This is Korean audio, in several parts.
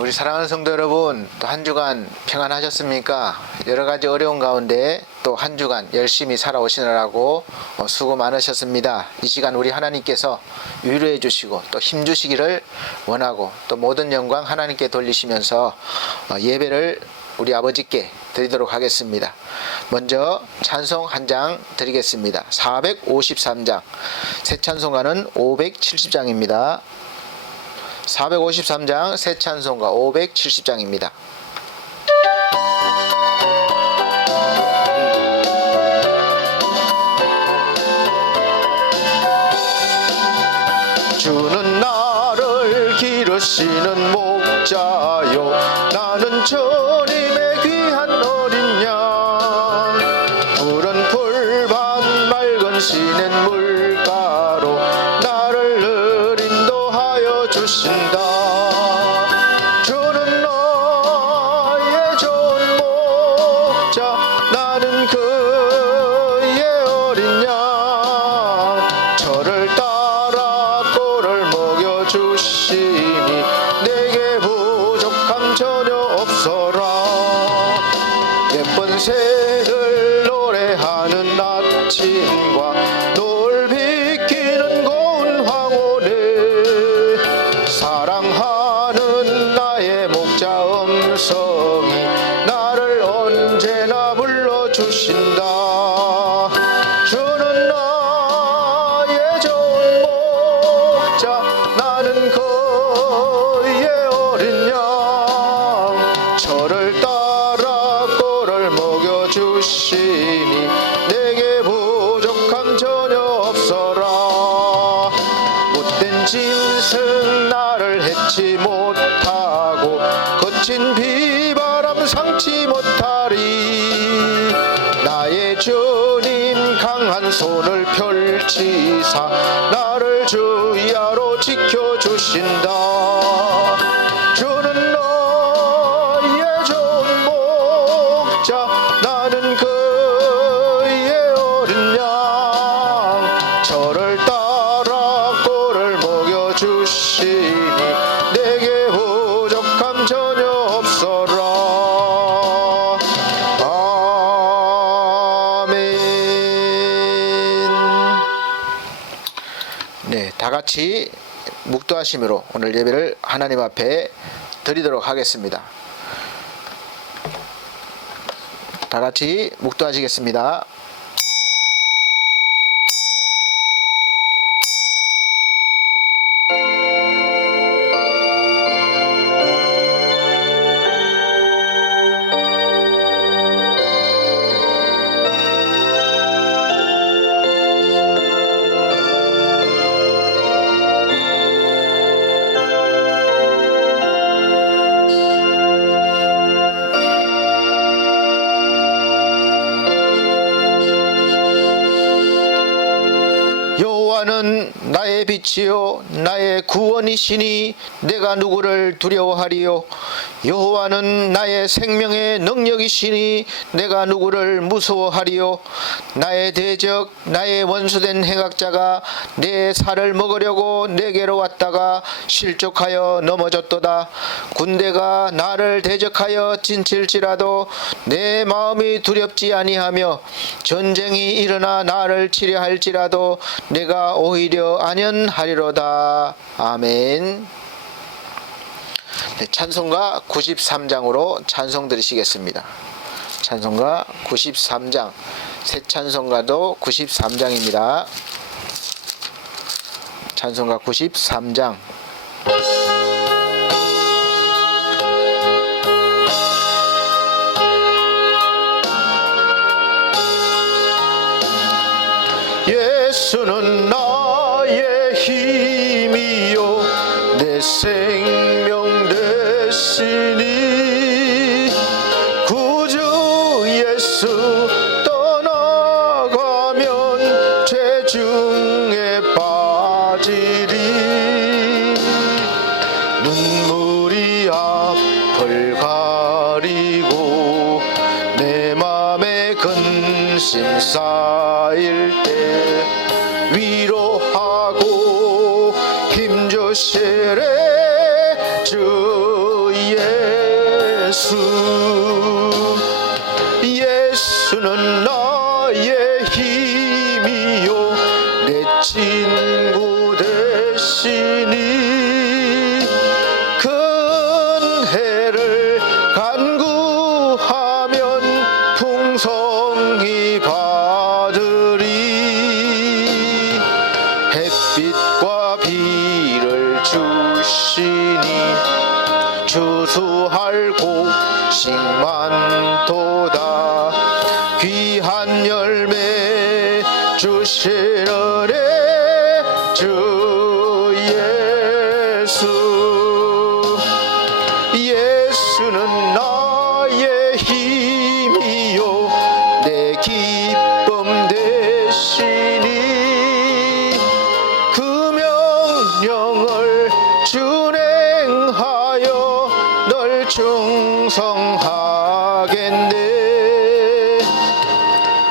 우리 사랑하는 성도 여러분, 또 한 주간 평안하셨습니까? 여러 가지 어려운 가운데 또 한 주간 열심히 살아오시느라고 수고 많으셨습니다. 이 시간 우리 하나님께서 위로해 주시고 또 힘 주시기를 원하고, 또 모든 영광 하나님께 돌리시면서 예배를 우리 아버지께 드리도록 하겠습니다. 먼저 찬송 한 장 드리겠습니다. 453장, 새 찬송가는 570장입니다. 453장 새 찬송가 570장입니다. 주는 나를 기르시는 목자요, 나는 주님의 귀한 어린 양. 푸른 풀밭 맑은 시냇 물가로 나를 늘 인도하여 주신다. 주는 나의 좋은 목자, 나는 그의 어린 양. 저를 따라 꼴을 먹여주시니 내게 부족함 전혀 없어라. 예쁜 새들 노래하는 아침과 노을 비키는 고운 황혼에 사랑하는 나의 목자 음성이 나를 언제나 불러주신다. 주는 나의 좋은 목자, 나는 그의 어린 양. 저를 따라 꼴을 먹여주시니 내게 부족함 전혀 없어라. 못된 짐승 나를 해치 못하고 거친 비바람 상치 못하리. 나의 주님 강한 손을 펼치사 나를 주야로 지켜주신다. 주는 너의 좋은 목자, 나는 그의 어린 양. 저를 따라 꼴을 먹여주시니 내게 부족함 전혀 없어라. 아멘. 네, 다 같이 묵도하심으로 오늘 예배를 하나님 앞에 드리도록 하겠습니다. 다 같이 묵도하시겠습니다. 여호와는 나의 빛이요 나의 구원이시니 내가 누구를 두려워하리요. 여호와는 나의 생명의 능력이시니 내가 누구를 무서워하리요. 나의 대적 나의 원수된 행악자가 내 살을 먹으려고 내게로 왔다가 실족하여 넘어졌도다. 군대가 나를 대적하여 진칠지라도 내 마음이 두렵지 아니하며 전쟁이 일어나 나를 치려 할지라도 내가 오히려 안연하리로다. 아멘. 네, 찬송가 93장으로 찬송 드리시겠습니다. 찬송가 93장, 새 찬송가도 93장입니다. 찬송가 93장. 예수는 나의 힘이요 내 생명 되시니 구주 예수 떠나가면 죄중에 빠지리. 눈물이 앞을 가리고 내 맘에 근심 쌓일 때 위로하고 힘주시래 주 예수는 나의 힘이요 내 친구 되시니 큰 해를 간구하면 풍성히 받으리 햇빛과 비를 주시니 추수할 곡식 많도다 귀한 열매 주시느니 주 예수는 나의 힘이요 내 기쁨 되시니 그 명령을 준행하여 널 충성하겠네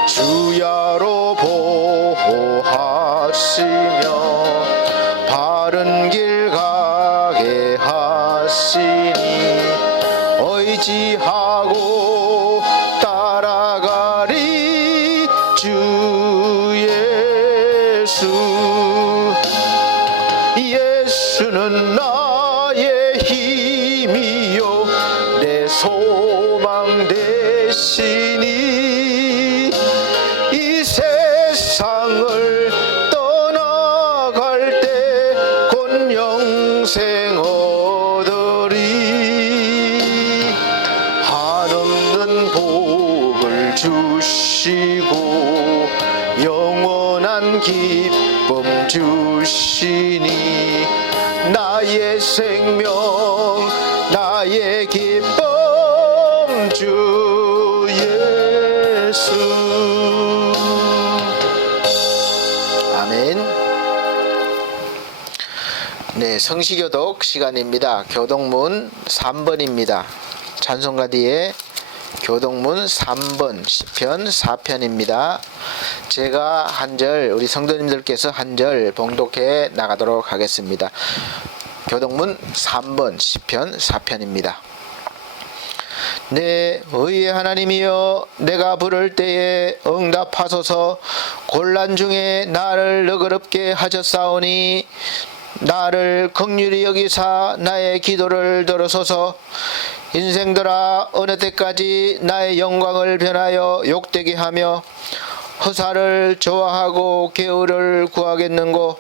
주야로 보호하시며 바른 길 가게 하시니 의지하고 따라가리 주 예수는 나의 힘이요 내 소망 되시니 이 세상을 떠나갈 때 곧 영생 얻으리 한없는 복을 주시고 영원한 기쁨 주시니 나의 생명 나의 기쁨 주 예수 아멘. 네, 성시교독 시간입니다. 교독문 3번입니다. 찬송가 뒤에 교독문 3번 시편 4편입니다. 제가 한 절 우리 성도님들께서 한 절 봉독해 나가도록 하겠습니다. 교독문 3번 시편 4편입니다. 내 의의 하나님이여 내가 부를 때에 응답하소서 곤란 중에 나를 너그럽게 하셨사오니 나를 긍휼히 여기사 나의 기도를 들으소서 인생들아 어느 때까지 나의 영광을 변하여 욕되게 하며 허사를 좋아하고 개울을 구하겠는고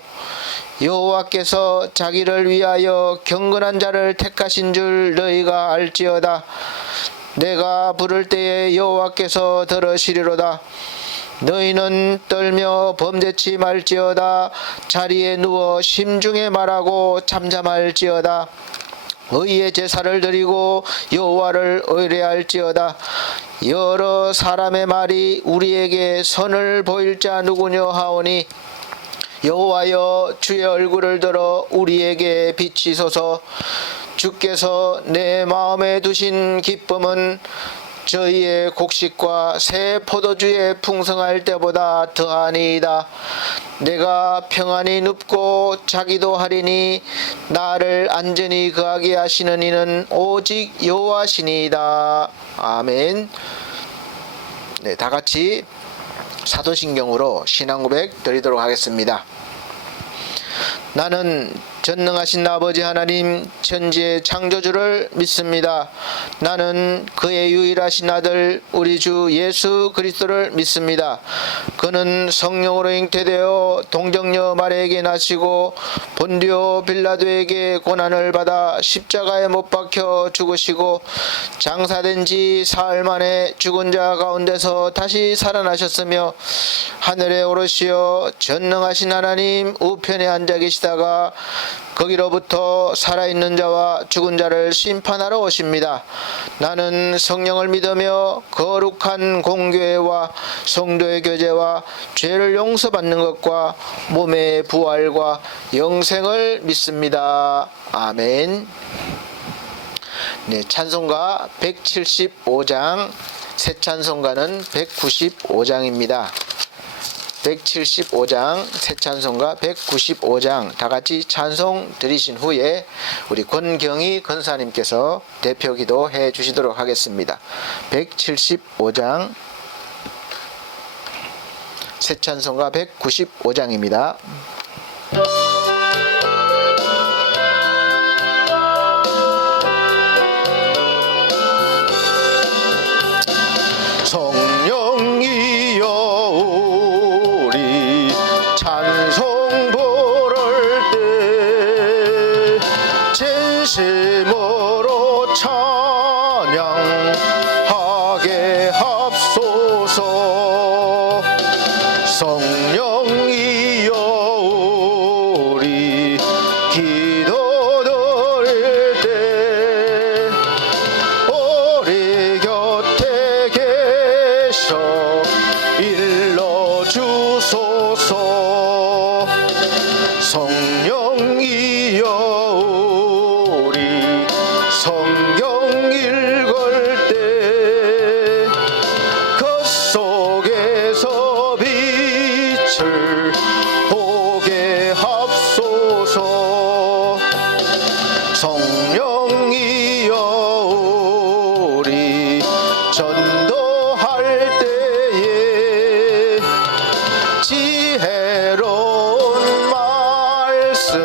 여호와께서 자기를 위하여 경건한 자를 택하신 줄 너희가 알지어다 내가 부를 때에 여호와께서 들으시리로다 너희는 떨며 범죄치 말지어다 자리에 누워 심중에 말하고 잠잠할지어다 의의 제사를 드리고 여호와를 의뢰할지어다 여러 사람의 말이 우리에게 선을 보일 자 누구뇨 하오니 여호와여 주의 얼굴을 들어 우리에게 비치소서 주께서 내 마음에 두신 기쁨은 저희의 곡식과 새 포도주에 풍성할 때보다 더하니이다. 내가 평안히 눕고 자기도 하리니 나를 안전히 거하게 하시는 이는 오직 여호와시니이다. 아멘. 네, 다 같이 사도신경으로 신앙 고백 드리도록 하겠습니다. 나는 전능하신 아버지 하나님 천지의 창조주를 믿습니다. 나는 그의 유일하신 아들 우리 주 예수 그리스도를 믿습니다. 그는 성령으로 잉태되어 동정녀 마리아에게 나시고 본디오 빌라도에게 고난을 받아 십자가에 못 박혀 죽으시고 장사된 지 사흘 만에 죽은 자 가운데서 다시 살아나셨으며 하늘에 오르시어 전능하신 하나님 우편에 앉아 계시다가 거기로부터 살아있는 자와 죽은 자를 심판하러 오십니다. 나는 성령을 믿으며 거룩한 공교회와 성도의 교제와 죄를 용서받는 것과 몸의 부활과 영생을 믿습니다. 아멘. 네, 찬송가 175장, 새 찬송가는 195장입니다. 175장 새 찬송가 195장 다 같이 찬송 드리신 후에 우리 권경희 권사님께서 대표 기도해 주시도록 하겠습니다. 175장 새 찬송가 195장입니다. 성령이여 우리 찬송 부를 때 진심으로 찬양하게 합소서. 성령이여 우리 기도 드릴 때 우리 곁에 계셔 일러주소서. 성령이여 우리 성경 읽을 때 그 속에서 빛을 보게 합소서. 성령이여 우리 전도할 때에 지혜로운 말씀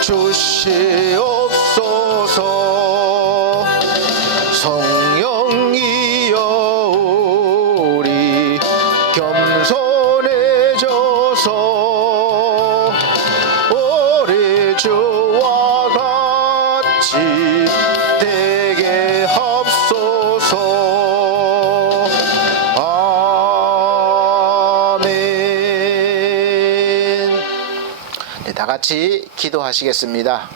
주시옵소서. 성령이여 우리 겸손해져서 우리 주와 같이 되게 합소서. 아멘. 네, 다 같이 기도하시겠습니다.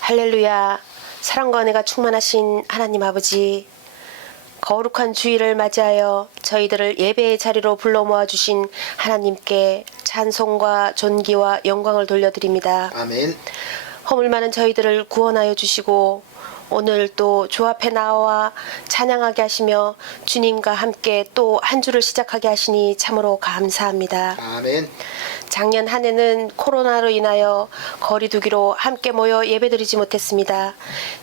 할렐루야. 사랑과 은혜가 충만하신 하나님 아버지, 거룩한 주일을 맞이하여 저희들을 예배의 자리로 불러 모아주신 하나님께 찬송과 존귀와 영광을 돌려드립니다. 아멘. 허물 많은 저희들을 구원하여 주시고 오늘 또 주 앞에 나와 찬양하게 하시며 주님과 함께 또 한 주를 시작하게 하시니 참으로 감사합니다. 아멘. 작년 한 해는 코로나로 인하여 거리두기로 함께 모여 예배드리지 못했습니다.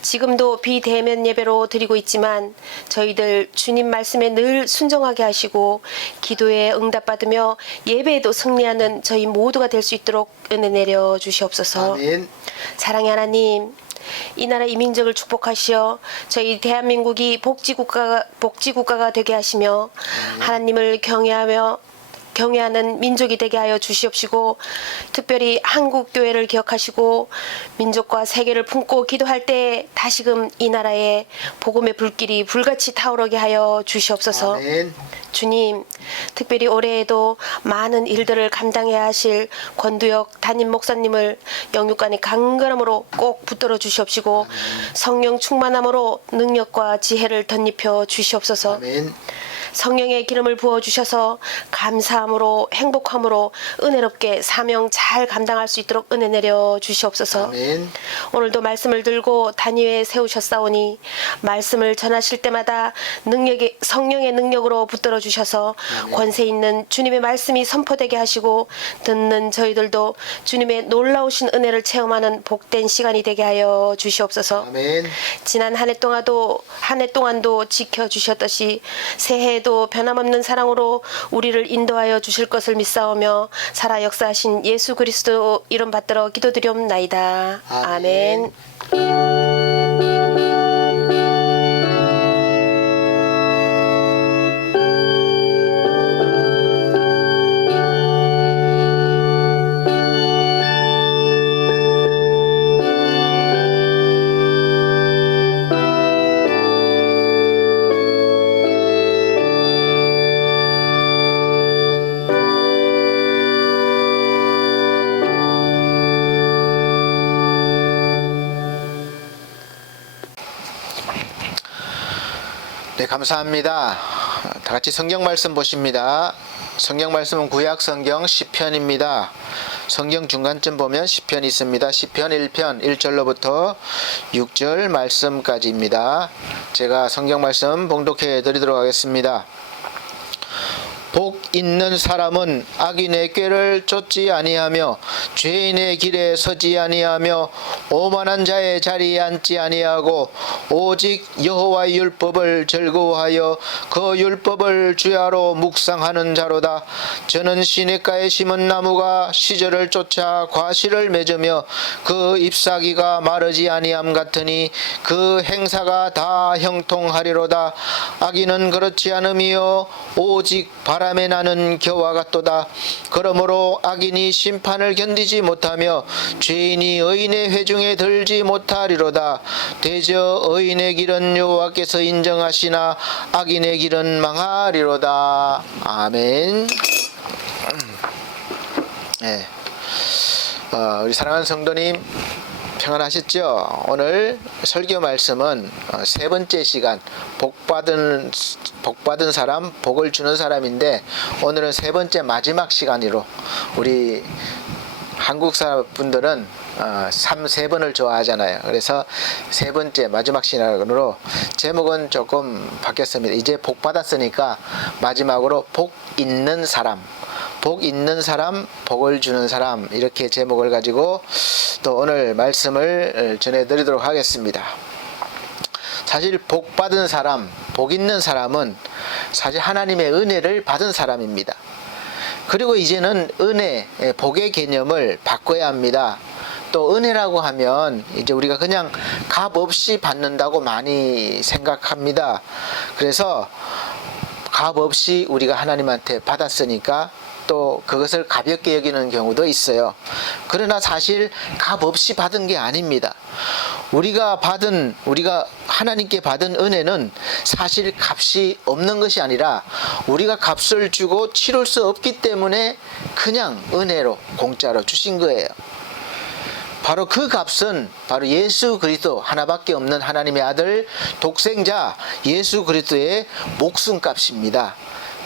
지금도 비대면 예배로 드리고 있지만 저희들 주님 말씀에 늘 순종하게 하시고 기도에 응답받으며 예배에도 승리하는 저희 모두가 될 수 있도록 은혜 내려 주시옵소서. 아멘. 사랑의 하나님, 이 나라 이 민족을 축복하시어 저희 대한민국이 복지국가가 되게 하시며 하나님을 경외하는 민족이 되게 하여 주시옵시고, 특별히 한국 교회를 기억하시고 민족과 세계를 품고 기도할 때 다시금 이 나라에 복음의 불길이 불같이 타오르게 하여 주시옵소서. 아멘. 주님, 특별히 올해에도 많은 일들을 감당해야 하실 권두혁 담임 목사님을 영육간의 강건함으로 꼭 붙들어 주시옵시고 성령 충만함으로 능력과 지혜를 덧입혀 주시옵소서. 아멘. 성령의 기름을 부어주셔서 감사함으로 행복함으로 은혜롭게 사명 잘 감당할 수 있도록 은혜 내려 주시옵소서. 아멘. 오늘도 말씀을 들고 단위에 세우셨사오니 말씀을 전하실 때마다 성령의 능력으로 붙들어 주셔서 권세 있는 주님의 말씀이 선포되게 하시고 듣는 저희들도 주님의 놀라우신 은혜를 체험하는 복된 시간이 되게 하여 주시옵소서. 아멘. 지난 한 해 동안도 지켜주셨듯이 새해에도 변함없는 사랑으로 우리를 인도하여 주실 것을 믿사오며 살아 역사하신 예수 그리스도 이름 받들어 기도드리옵나이다. 아멘. 아멘. 네, 감사합니다. 다 같이 성경 말씀 보십니다. 성경 말씀은 구약 성경 시편입니다. 성경 중간쯤 보면 시편이 있습니다. 시편 1편 1절로부터 6절 말씀까지입니다. 제가 성경 말씀 봉독해 드리도록 하겠습니다. 복 있는 사람은 악인의 꾀를 쫓지 아니하며 죄인의 길에 서지 아니하며 오만한 자의 자리에 앉지 아니하고 오직 여호와의 율법을 즐거워하여 그 율법을 주야로 묵상하는 자로다. 저는 시냇가에 심은 나무가 시절을 쫓아 과실을 맺으며 그 잎사귀가 마르지 아니함 같으니 그 행사가 다 형통하리로다. 악인은 그렇지 않으며 오직 바람에 나는 겨와 같도다. 그러므로 악인이 심판을 견디지 못하며 죄인이 의인의 회중에 들지 못하리로다. 대저 의인의 길은 여호와께서 인정하시나 악인의 길은 망하리로다. 아멘. 네. 우리 사랑하는 성도님 평안하셨죠? 오늘 설교 말씀은 세 번째 시간 복받은 사람, 복을 주는 사람인데 오늘은 세 번째 마지막 시간으로 우리 한국 사람분들은 세 번을 좋아하잖아요. 그래서 세 번째 마지막 시간으로 제목은 조금 바뀌었습니다. 이제 복 받았으니까 마지막으로 복 있는 사람, 복을 주는 사람, 이렇게 제목을 가지고 또 오늘 말씀을 전해드리도록 하겠습니다. 사실 복 받은 사람, 복 있는 사람은 사실 하나님의 은혜를 받은 사람입니다. 그리고 이제는 은혜, 복의 개념을 바꿔야 합니다. 또 은혜라고 하면 이제 우리가 그냥 값 없이 받는다고 많이 생각합니다. 그래서 값 없이 우리가 하나님한테 받았으니까 또 그것을 가볍게 여기는 경우도 있어요. 그러나 사실 값 없이 받은 게 아닙니다. 우리가 하나님께 받은 은혜는 사실 값이 없는 것이 아니라 우리가 값을 주고 치룰 수 없기 때문에 그냥 은혜로 공짜로 주신 거예요. 바로 그 값은 바로 예수 그리스도, 하나밖에 없는 하나님의 아들 독생자 예수 그리스도의 목숨값입니다.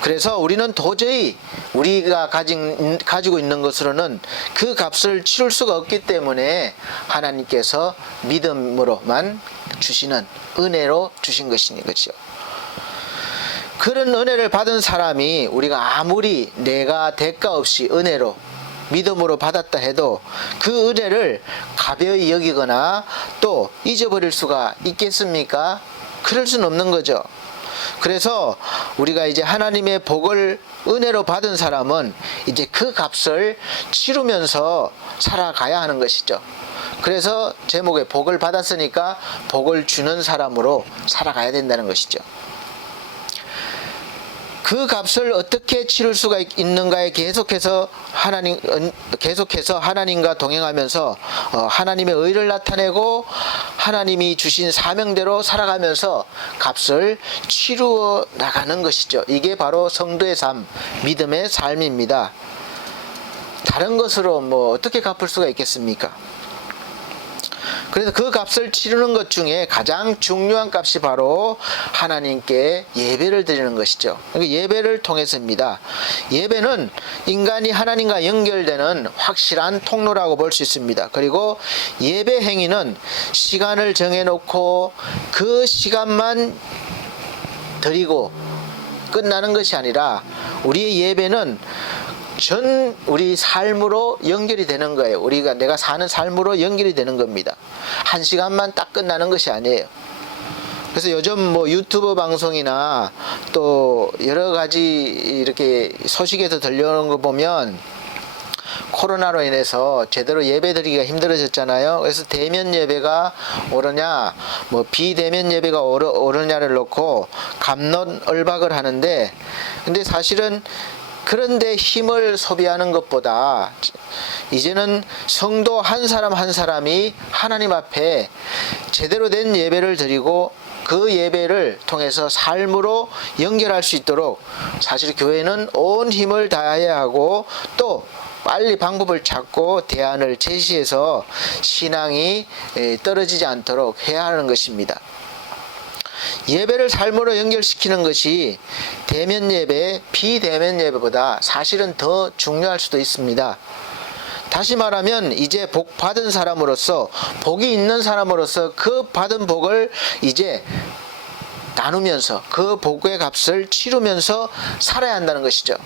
그래서 우리는 도저히 우리가 가지고 있는 것으로는 그 값을 치룰 수가 없기 때문에 하나님께서 믿음으로만 주시는 은혜로 주신 것이니 그렇죠. 그런 은혜를 받은 사람이 우리가 아무리 내가 대가 없이 은혜로 믿음으로 받았다 해도 그 은혜를 가벼이 여기거나 또 잊어버릴 수가 있겠습니까? 그럴 수는 없는 거죠. 그래서 우리가 이제 하나님의 복을 은혜로 받은 사람은 이제 그 값을 치르면서 살아가야 하는 것이죠. 그래서 제목에 복을 받았으니까 복을 주는 사람으로 살아가야 된다는 것이죠. 그 값을 어떻게 치를 수가 있는가에 계속해서 하나님과 동행하면서 하나님의 의를 나타내고 하나님이 주신 사명대로 살아가면서 값을 치루어 나가는 것이죠. 이게 바로 성도의 삶, 믿음의 삶입니다. 다른 것으로 어떻게 갚을 수가 있겠습니까? 그래서 그 값을 치르는 것 중에 가장 중요한 값이 바로 하나님께 예배를 드리는 것이죠. 예배를 통해서입니다. 예배는 인간이 하나님과 연결되는 확실한 통로라고 볼 수 있습니다. 그리고 예배 행위는 시간을 정해놓고 그 시간만 드리고 끝나는 것이 아니라 우리의 예배는 우리 삶으로 연결이 되는 거예요. 내가 사는 삶으로 연결이 되는 겁니다. 한 시간만 딱 끝나는 것이 아니에요. 그래서 요즘 유튜브 방송이나 또 여러 가지 이렇게 소식에서 들려오는 거 보면 코로나로 인해서 제대로 예배 드리기가 힘들어졌잖아요. 그래서 대면 예배가 옳으냐, 비대면 예배가 옳으냐를 놓고 갑론을박을 하는데, 근데 사실은 그런데 힘을 소비하는 것보다 이제는 성도 한 사람 한 사람이 하나님 앞에 제대로 된 예배를 드리고 그 예배를 통해서 삶으로 연결할 수 있도록 사실 교회는 온 힘을 다해야 하고 또 빨리 방법을 찾고 대안을 제시해서 신앙이 떨어지지 않도록 해야 하는 것입니다. 예배를 삶으로 연결시키는 것이 대면 예배, 비대면 예배보다 사실은 더 중요할 수도 있습니다. 다시 말하면 이제 복 받은 사람으로서, 복이 있는 사람으로서 그 받은 복을 이제 나누면서 그 복의 값을 치르면서 살아야 한다는 것이죠.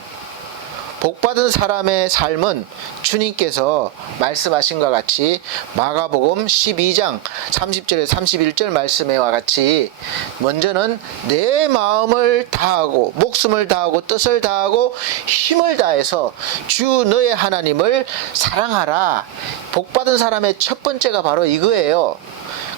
복받은 사람의 삶은 주님께서 말씀하신 것과 같이 마가복음 12장 30절에 31절 말씀에와 같이 먼저는 내 마음을 다하고 목숨을 다하고 뜻을 다하고 힘을 다해서 주 너의 하나님을 사랑하라. 복받은 사람의 첫 번째가 바로 이거예요.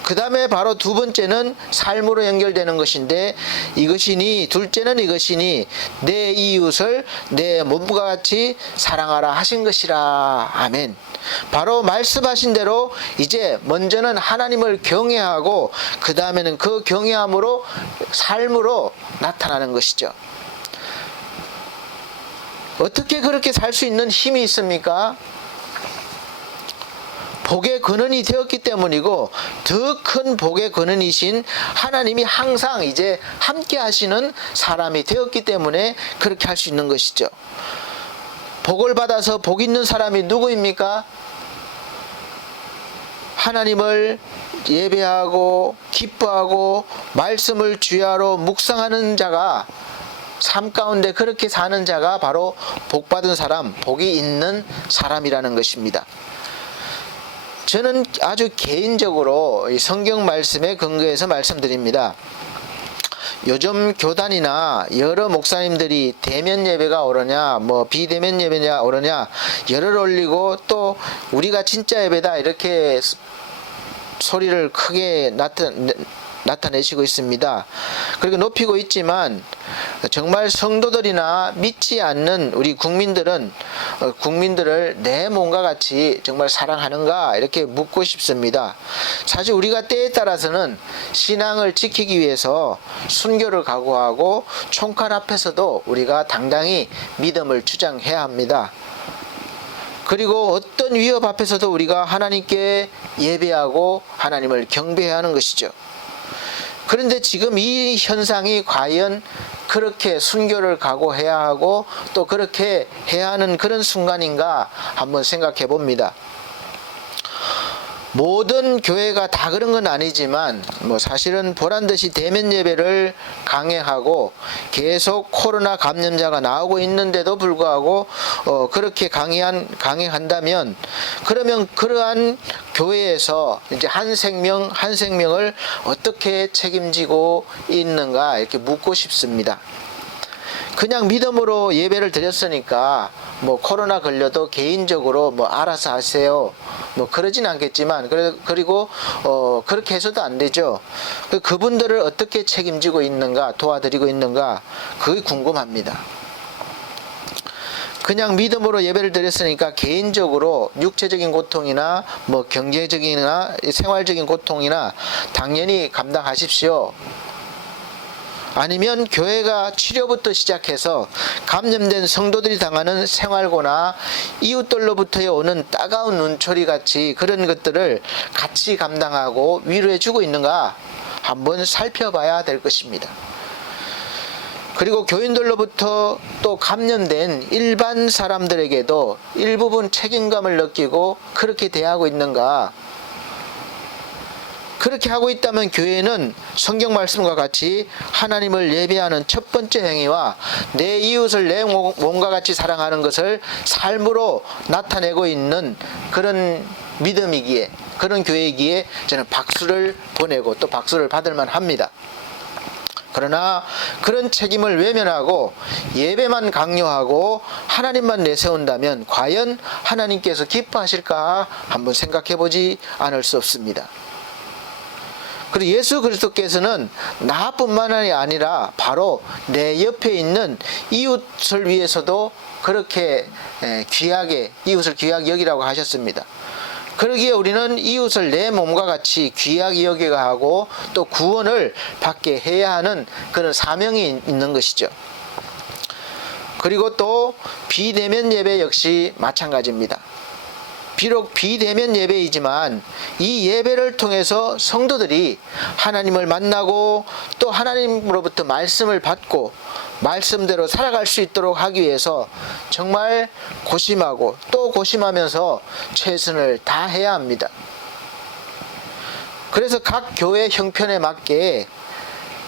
그 다음에 바로 두 번째는 삶으로 연결되는 것인데 이것이니 둘째는 이것이니 내 이웃을 내 몸과 같이 사랑하라 하신 것이라. 아멘. 바로 말씀하신 대로 이제 먼저는 하나님을 경외하고 그 다음에는 그 경외함으로 삶으로 나타나는 것이죠. 어떻게 그렇게 살 수 있는 힘이 있습니까? 복의 근원이 되었기 때문이고 더 큰 복의 근원이신 하나님이 항상 이제 함께 하시는 사람이 되었기 때문에 그렇게 할 수 있는 것이죠. 복을 받아서 복 있는 사람이 누구입니까? 하나님을 예배하고 기뻐하고 말씀을 주야로 묵상하는 자가 삶 가운데 그렇게 사는 자가 바로 복받은 사람, 복이 있는 사람이라는 것입니다. 저는 아주 개인적으로 이 성경 말씀에 근거해서 말씀드립니다. 요즘 교단이나 여러 목사님들이 대면 예배가 오르냐 비대면 예배냐 오르냐 열을 올리고 또 우리가 진짜 예배다 이렇게 소리를 크게 나타내시고 있습니다. 그리고 높이고 있지만 정말 성도들이나 믿지 않는 우리 국민들은 국민들을 내 몸과 같이 정말 사랑하는가 이렇게 묻고 싶습니다. 사실 우리가 때에 따라서는 신앙을 지키기 위해서 순교를 각오하고 총칼 앞에서도 우리가 당당히 믿음을 주장해야 합니다. 그리고 어떤 위협 앞에서도 우리가 하나님께 예배하고 하나님을 경배해야 하는 것이죠. 그런데 지금 이 현상이 과연 그렇게 순교를 각오해야 하고 또 그렇게 해야 하는 그런 순간인가 한번 생각해 봅니다. 모든 교회가 다 그런 건 아니지만 사실은 보란듯이 대면 예배를 강행하고 계속 코로나 감염자가 나오고 있는데도 불구하고 그렇게 강행한다면 그러면 그러한 교회에서 이제 한 생명을 어떻게 책임지고 있는가 이렇게 묻고 싶습니다. 그냥 믿음으로 예배를 드렸으니까 코로나 걸려도 개인적으로 알아서 하세요. 그러진 않겠지만 그리고 그렇게 해서도 안 되죠. 그분들을 어떻게 책임지고 있는가 도와드리고 있는가 그게 궁금합니다. 그냥 믿음으로 예배를 드렸으니까 개인적으로 육체적인 고통이나 경제적이나 생활적인 고통이나 당연히 감당하십시오. 아니면 교회가 치료부터 시작해서 감염된 성도들이 당하는 생활고나 이웃들로부터 오는 따가운 눈초리 같이 그런 것들을 같이 감당하고 위로해 주고 있는가 한번 살펴봐야 될 것입니다. 그리고 교인들로부터 또 감염된 일반 사람들에게도 일부분 책임감을 느끼고 그렇게 대하고 있는가. 그렇게 하고 있다면 교회는 성경 말씀과 같이 하나님을 예배하는 첫 번째 행위와 내 이웃을 내 몸과 같이 사랑하는 것을 삶으로 나타내고 있는 그런 믿음이기에 그런 교회이기에 저는 박수를 보내고 또 박수를 받을 만합니다. 그러나 그런 책임을 외면하고 예배만 강요하고 하나님만 내세운다면 과연 하나님께서 기뻐하실까 한번 생각해 보지 않을 수 없습니다. 그리고 예수 그리스도께서는 나뿐만이 아니라 바로 내 옆에 있는 이웃을 위해서도 그렇게 귀하게 이웃을 귀하게 여기라고 하셨습니다. 그러기에 우리는 이웃을 내 몸과 같이 귀하게 여겨야 하고 또 구원을 받게 해야 하는 그런 사명이 있는 것이죠. 그리고 또 비대면 예배 역시 마찬가지입니다. 비록 비대면 예배이지만 이 예배를 통해서 성도들이 하나님을 만나고 또 하나님으로부터 말씀을 받고 말씀대로 살아갈 수 있도록 하기 위해서 정말 고심하고 또 고심하면서 최선을 다해야 합니다. 그래서 각 교회 형편에 맞게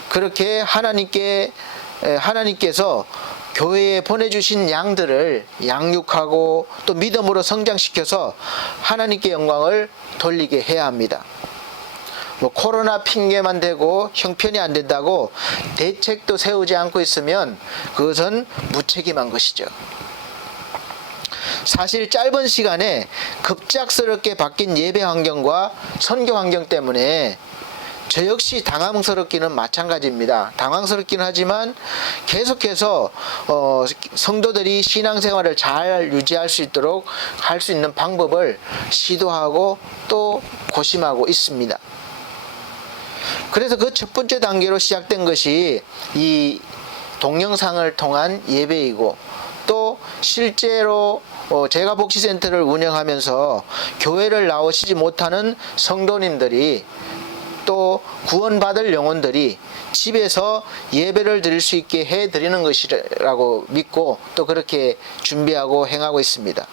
그렇게 하나님께서 교회에 보내주신 양들을 양육하고 또 믿음으로 성장시켜서 하나님께 영광을 돌리게 해야 합니다. 뭐 코로나 핑계만 대고 형편이 안 된다고 대책도 세우지 않고 있으면 그것은 무책임한 것이죠. 사실 짧은 시간에 급작스럽게 바뀐 예배 환경과 선교 환경 때문에 저 역시 당황스럽기는 마찬가지입니다. 당황스럽긴 하지만 계속해서 성도들이 신앙생활을 잘 유지할 수 있도록 할 수 있는 방법을 시도하고 또 고심하고 있습니다. 그래서 그 첫 번째 단계로 시작된 것이 이 동영상을 통한 예배이고, 또 실제로 제가 복지센터를 운영하면서 교회를 나오시지 못하는 성도님들이 또 구원받을 영혼들이 집에서 예배를 드릴 수 있게 해드리는 것이라고 믿고 또 그렇게 준비하고 행하고 있습니다.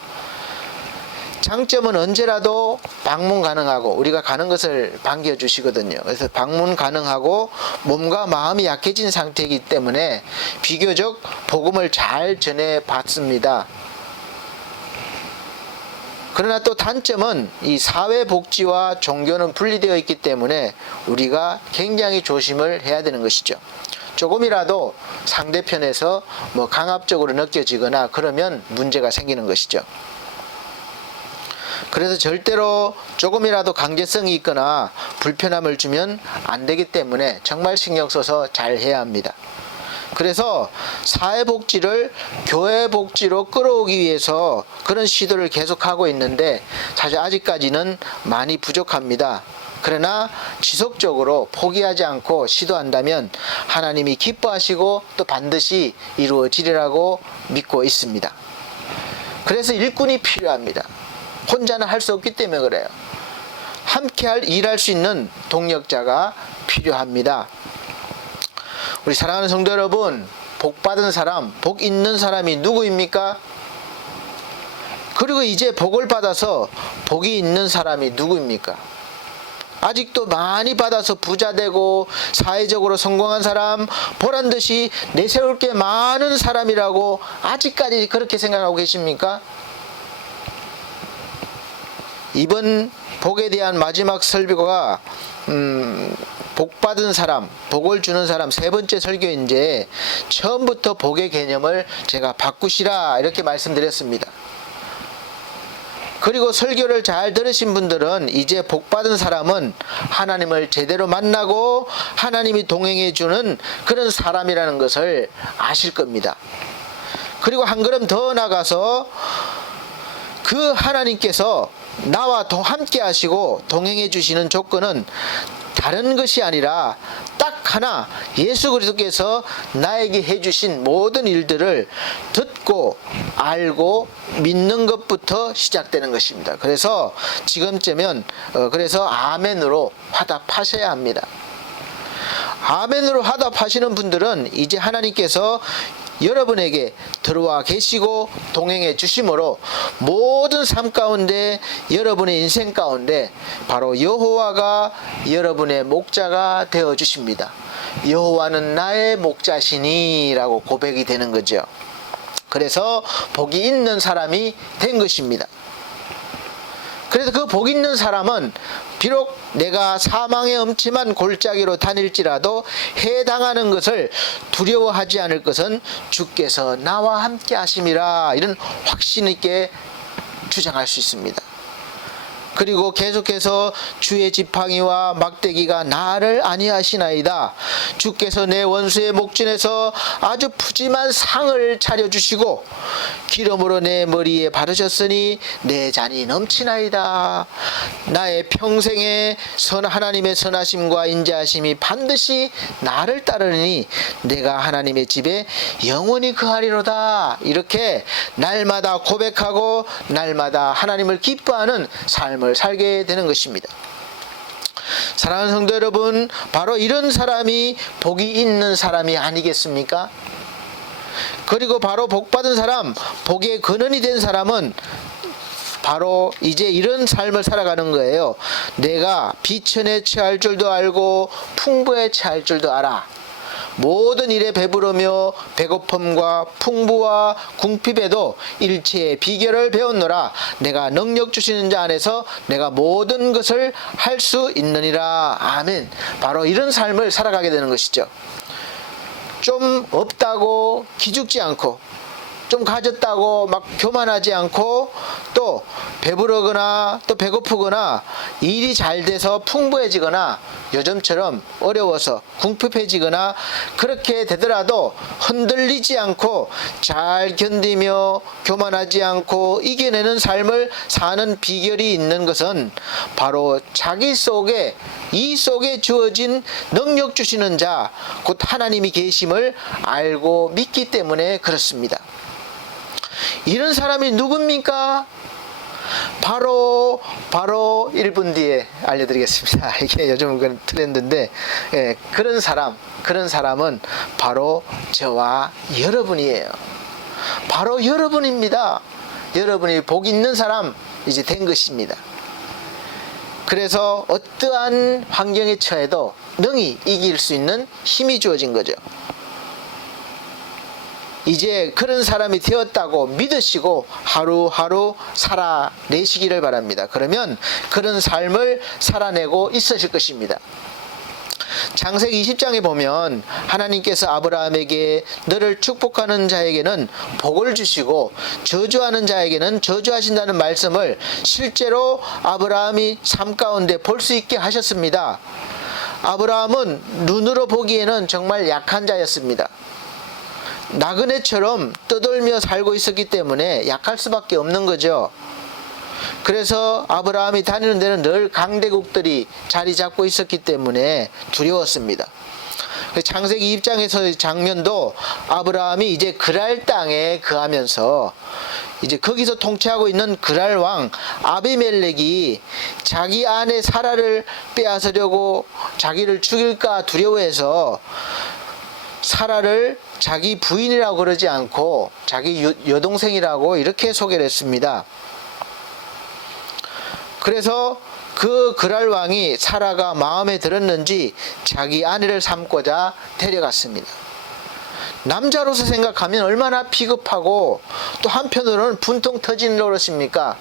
장점은 언제라도 방문 가능하고, 우리가 가는 것을 반겨주시거든요. 그래서 방문 가능하고 몸과 마음이 약해진 상태이기 때문에 비교적 복음을 잘 전해받습니다. 그러나 또 단점은 이 사회복지와 종교는 분리되어 있기 때문에 우리가 굉장히 조심을 해야 되는 것이죠. 조금이라도 상대편에서 강압적으로 느껴지거나 그러면 문제가 생기는 것이죠. 그래서 절대로 조금이라도 강제성이 있거나 불편함을 주면 안 되기 때문에 정말 신경 써서 잘 해야 합니다. 그래서 사회복지를 교회복지로 끌어오기 위해서 그런 시도를 계속하고 있는데 사실 아직까지는 많이 부족합니다. 그러나 지속적으로 포기하지 않고 시도한다면 하나님이 기뻐하시고 또 반드시 이루어지리라고 믿고 있습니다. 그래서 일꾼이 필요합니다. 혼자는 할 수 없기 때문에 그래요. 함께 일할 수 있는 동력자가 필요합니다. 우리 사랑하는 성도 여러분, 복 받은 사람, 복 있는 사람이 누구입니까? 그리고 이제 복을 받아서 복이 있는 사람이 누구입니까? 아직도 많이 받아서 부자 되고 사회적으로 성공한 사람, 보란 듯이 내세울 게 많은 사람이라고 아직까지 그렇게 생각하고 계십니까? 이번 복에 대한 마지막 설교가 복 받은 사람, 복을 주는 사람 세 번째 설교인데 처음부터 복의 개념을 제가 바꾸시라 이렇게 말씀드렸습니다. 그리고 설교를 잘 들으신 분들은 이제 복 받은 사람은 하나님을 제대로 만나고 하나님이 동행해 주는 그런 사람이라는 것을 아실 겁니다. 그리고 한 걸음 더 나가서 그 하나님께서 나와 함께 하시고 동행해 주시는 조건은 다른 것이 아니라 딱 하나, 예수 그리스도께서 나에게 해주신 모든 일들을 듣고 알고 믿는 것부터 시작되는 것입니다. 그래서 지금쯤은 그래서 아멘으로 화답하셔야 합니다. 아멘으로 화답하시는 분들은 이제 하나님께서 여러분에게 들어와 계시고 동행해 주심으로 모든 삶 가운데, 여러분의 인생 가운데 바로 여호와가 여러분의 목자가 되어 주십니다. 여호와는 나의 목자시니 라고 고백이 되는 거죠. 그래서 복이 있는 사람이 된 것입니다. 그래서 그 복 있는 사람은 비록 내가 사망의 엄침한 골짜기로 다닐지라도 해당하는 것을 두려워하지 않을 것은 주께서 나와 함께 하심이라, 이런 확신 있게 주장할 수 있습니다. 그리고 계속해서 주의 지팡이와 막대기가 나를 안위하시나이다. 주께서 내 원수의 목전에서 아주 푸짐한 상을 차려주시고 기름으로 내 머리에 바르셨으니 내 잔이 넘치나이다. 나의 평생에 하나님의 선하심과 인자하심이 반드시 나를 따르니 내가 하나님의 집에 영원히 거하리로다. 이렇게 날마다 고백하고 날마다 하나님을 기뻐하는 삶을 살게 되는 것입니다. 사랑하는 성도 여러분, 바로 이런 사람이 복이 있는 사람이 아니겠습니까? 그리고 바로 복 받은 사람, 복의 근원이 된 사람은 바로 이제 이런 삶을 살아가는 거예요. 내가 비천에 처할 줄도 알고 풍부에 처할 줄도 알아. 모든 일에 배부르며 배고픔과 풍부와 궁핍에도 일체의 비결을 배웠노라. 내가 능력 주시는 자 안에서 내가 모든 것을 할 수 있느니라. 아멘. 바로 이런 삶을 살아가게 되는 것이죠. 좀 없다고 기죽지 않고, 좀 가졌다고 막 교만하지 않고, 또 배부르거나 또 배고프거나 일이 잘 돼서 풍부해지거나 요즘처럼 어려워서 궁핍해지거나 그렇게 되더라도 흔들리지 않고 잘 견디며 교만하지 않고 이겨내는 삶을 사는 비결이 있는 것은 바로 자기 속에, 이 속에 주어진 능력 주시는 자, 곧 하나님이 계심을 알고 믿기 때문에 그렇습니다. 이런 사람이 누굽니까? 바로 1분 뒤에 알려드리겠습니다. 이게 요즘 그 트렌드인데, 그런 사람은 바로 저와 여러분이에요. 바로 여러분입니다. 여러분이 복 있는 사람 이제 된 것입니다. 그래서 어떠한 환경에 처해도 능히 이길 수 있는 힘이 주어진 거죠. 이제 그런 사람이 되었다고 믿으시고 하루하루 살아내시기를 바랍니다. 그러면 그런 삶을 살아내고 있으실 것입니다. 창세기 20장에 보면 하나님께서 아브라함에게 너를 축복하는 자에게는 복을 주시고 저주하는 자에게는 저주하신다는 말씀을 실제로 아브라함이 삶 가운데 볼 수 있게 하셨습니다. 아브라함은 눈으로 보기에는 정말 약한 자였습니다. 나그네처럼 떠돌며 살고 있었기 때문에 약할 수밖에 없는 거죠. 그래서 아브라함이 다니는 데는 늘 강대국들이 자리 잡고 있었기 때문에 두려웠습니다. 창세기 2장에서의 장면도 아브라함이 이제 그랄 땅에 거하면서 이제 거기서 통치하고 있는 그랄 왕 아비멜렉이 자기 아내 사라를 빼앗으려고 자기를 죽일까 두려워해서 사라를 자기 부인이라고 그러지 않고 자기 여동생이라고 이렇게 소개를 했습니다. 그래서 그 그랄 왕이 사라가 마음에 들었는지 자기 아내를 삼고자 데려갔습니다. 남자로서 생각하면 얼마나 비겁하고 또 한편으로는 분통 터지는 노릇입니까?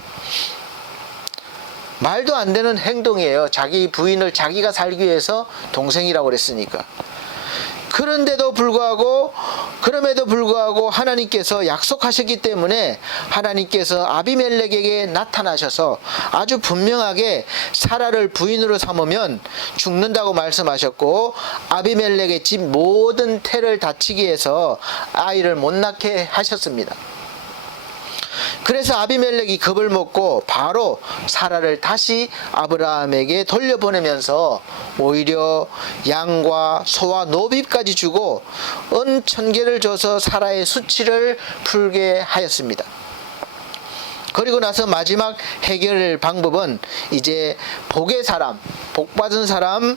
말도 안 되는 행동이에요. 자기 부인을 자기가 살기 위해서 동생이라고 그랬으니까. 그럼에도 불구하고 하나님께서 약속하셨기 때문에 하나님께서 아비멜렉에게 나타나셔서 아주 분명하게 사라를 부인으로 삼으면 죽는다고 말씀하셨고, 아비멜렉의 집 모든 태를 다치게 해서 아이를 못 낳게 하셨습니다. 그래서 아비멜렉이 겁을 먹고 바로 사라를 다시 아브라함에게 돌려보내면서 오히려 양과 소와 노비까지 주고 은 1000개를 줘서 사라의 수치를 풀게 하였습니다. 그리고 나서 마지막 해결 방법은 이제 복의 사람, 복받은 사람,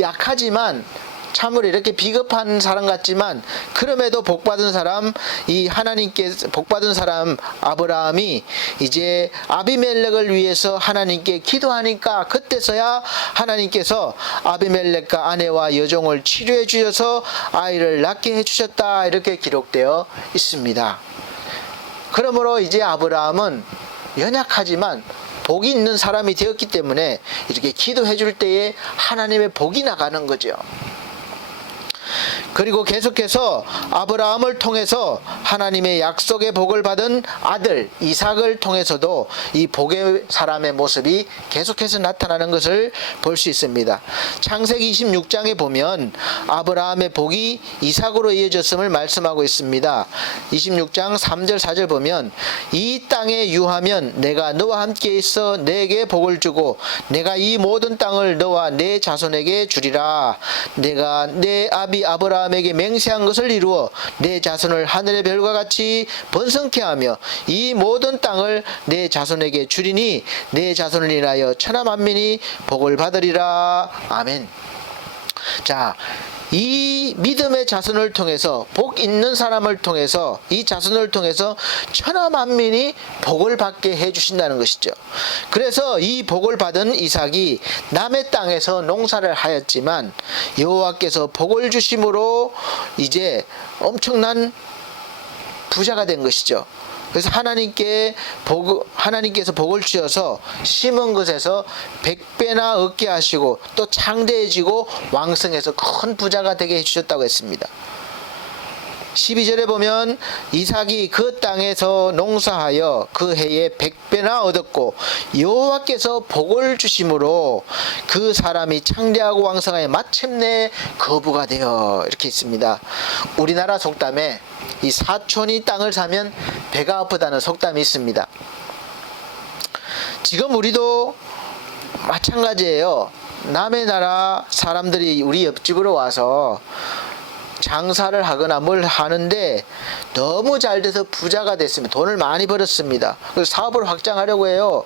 약하지만 참으로 이렇게 비겁한 사람 같지만 그럼에도 복받은 사람, 이 하나님께 복받은 사람 아브라함이 이제 아비멜렉을 위해서 하나님께 기도하니까 그때서야 하나님께서 아비멜렉과 아내와 여종을 치료해 주셔서 아이를 낳게 해 주셨다, 이렇게 기록되어 있습니다. 그러므로 이제 아브라함은 연약하지만 복이 있는 사람이 되었기 때문에 이렇게 기도해 줄 때에 하나님의 복이 나가는 거죠. 그리고 계속해서 아브라함을 통해서 하나님의 약속의 복을 받은 아들 이삭을 통해서도 이 복의 사람의 모습이 계속해서 나타나는 것을 볼 수 있습니다. 창세기 26장에 보면 아브라함의 복이 이삭으로 이어졌음을 말씀하고 있습니다. 26장 3절 4절 보면 이 땅에 유하면 내가 너와 함께 있어 내게 복을 주고 내가 이 모든 땅을 너와 내 자손에게 주리라. 내가 내 아비 아브라함에게 맹세한 것을 이루어 내 자손을 하늘의 별과 같이 번성케 하며 이 모든 땅을 내 자손에게 주리니 내 자손을 인하여 천하 만민이 복을 받으리라. 아멘. 자, 이 믿음의 자손을 통해서, 복 있는 사람을 통해서, 이 자손을 통해서 천하 만민이 복을 받게 해주신다는 것이죠. 그래서 이 복을 받은 이삭이 남의 땅에서 농사를 하였지만 여호와께서 복을 주심으로 이제 엄청난 부자가 된 것이죠. 그래서 하나님께서 복을 주셔서 심은 것에서 100배나 얻게 하시고 또 창대해지고 왕성해서 큰 부자가 되게 해주셨다고 했습니다. 12절에 보면 이삭이 그 땅에서 농사하여 그 해에 100배나 얻었고 여호와께서 복을 주심으로 그 사람이 창대하고 왕성하여 마침내 거부가 되어, 이렇게 있습니다. 우리나라 속담에 이 사촌이 땅을 사면 배가 아프다는 속담이 있습니다. 지금 우리도 마찬가지예요. 남의 나라 사람들이 우리 옆집으로 와서 장사를 하거나 뭘 하는데 너무 잘 돼서 부자가 됐습니다. 돈을 많이 벌었습니다. 그래서 사업을 확장하려고 해요.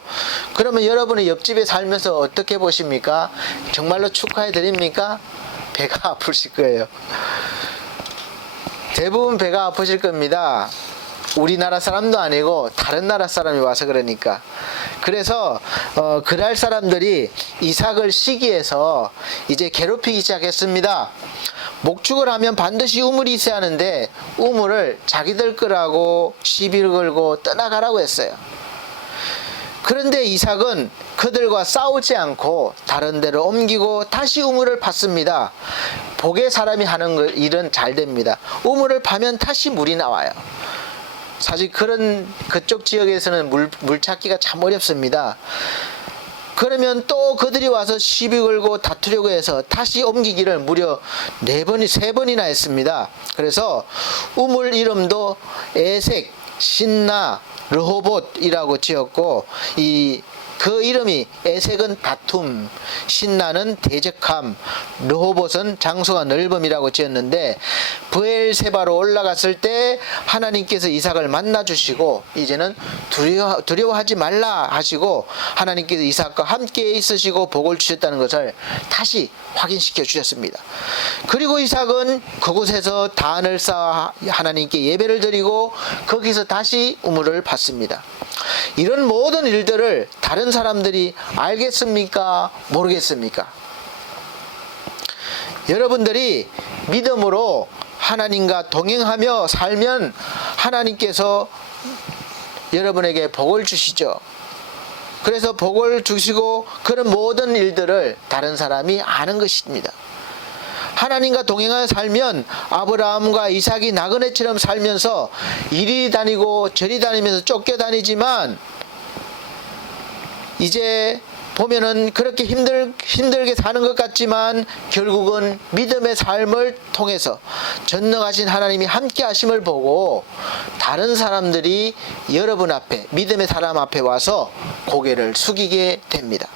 그러면 여러분의 옆집에 살면서 어떻게 보십니까? 정말로 축하해 드립니까? 배가 아프실 거예요. 대부분 배가 아프실 겁니다. 우리나라 사람도 아니고 다른 나라 사람이 와서 그러니까. 그래서 그랄 사람들이 이삭을 시기해서 이제 괴롭히기 시작했습니다. 목축을 하면 반드시 우물이 있어야 하는데 우물을 자기들 거라고 시비를 걸고 떠나가라고 했어요. 그런데 이삭은 그들과 싸우지 않고 다른 데로 옮기고 다시 우물을 팠습니다. 복의 사람이 하는 일은 잘 됩니다. 우물을 파면 다시 물이 나와요. 사실 그쪽 지역에서는 물 찾기가 참 어렵습니다. 그러면 또 그들이 와서 시비 걸고 다투려고 해서 다시 옮기기를 무려 3번이나 했습니다. 그래서 우물 이름도 에색, 신나, 르호봇이라고 지었고, 그 이름이 에색은 다툼, 신나는 대적함, 르호봇은 장소가 넓음이라고 지었는데, 브엘세바로 올라갔을 때 하나님께서 이삭을 만나 주시고 이제는 두려워하지 말라 하시고 하나님께서 이삭과 함께 있으시고 복을 주셨다는 것을 다시 확인시켜 주셨습니다. 그리고 이삭은 그곳에서 단을 쌓아 하나님께 예배를 드리고 거기서 다시 우물을 팠습니다. 이런 모든 일들을 다른 사람들이 알겠습니까? 모르겠습니까? 여러분들이 믿음으로 하나님과 동행하며 살면 하나님께서 여러분에게 복을 주시죠. 그래서 복을 주시고 그런 모든 일들을 다른 사람이 아는 것입니다. 하나님과 동행하여 살면 아브라함과 이삭이 나그네처럼 살면서 이리 다니고 저리 다니면서 쫓겨다니지만 이제 보면은 그렇게 힘들게 사는 것 같지만 결국은 믿음의 삶을 통해서 전능하신 하나님이 함께 하심을 보고 다른 사람들이 여러분 앞에, 믿음의 사람 앞에 와서 고개를 숙이게 됩니다.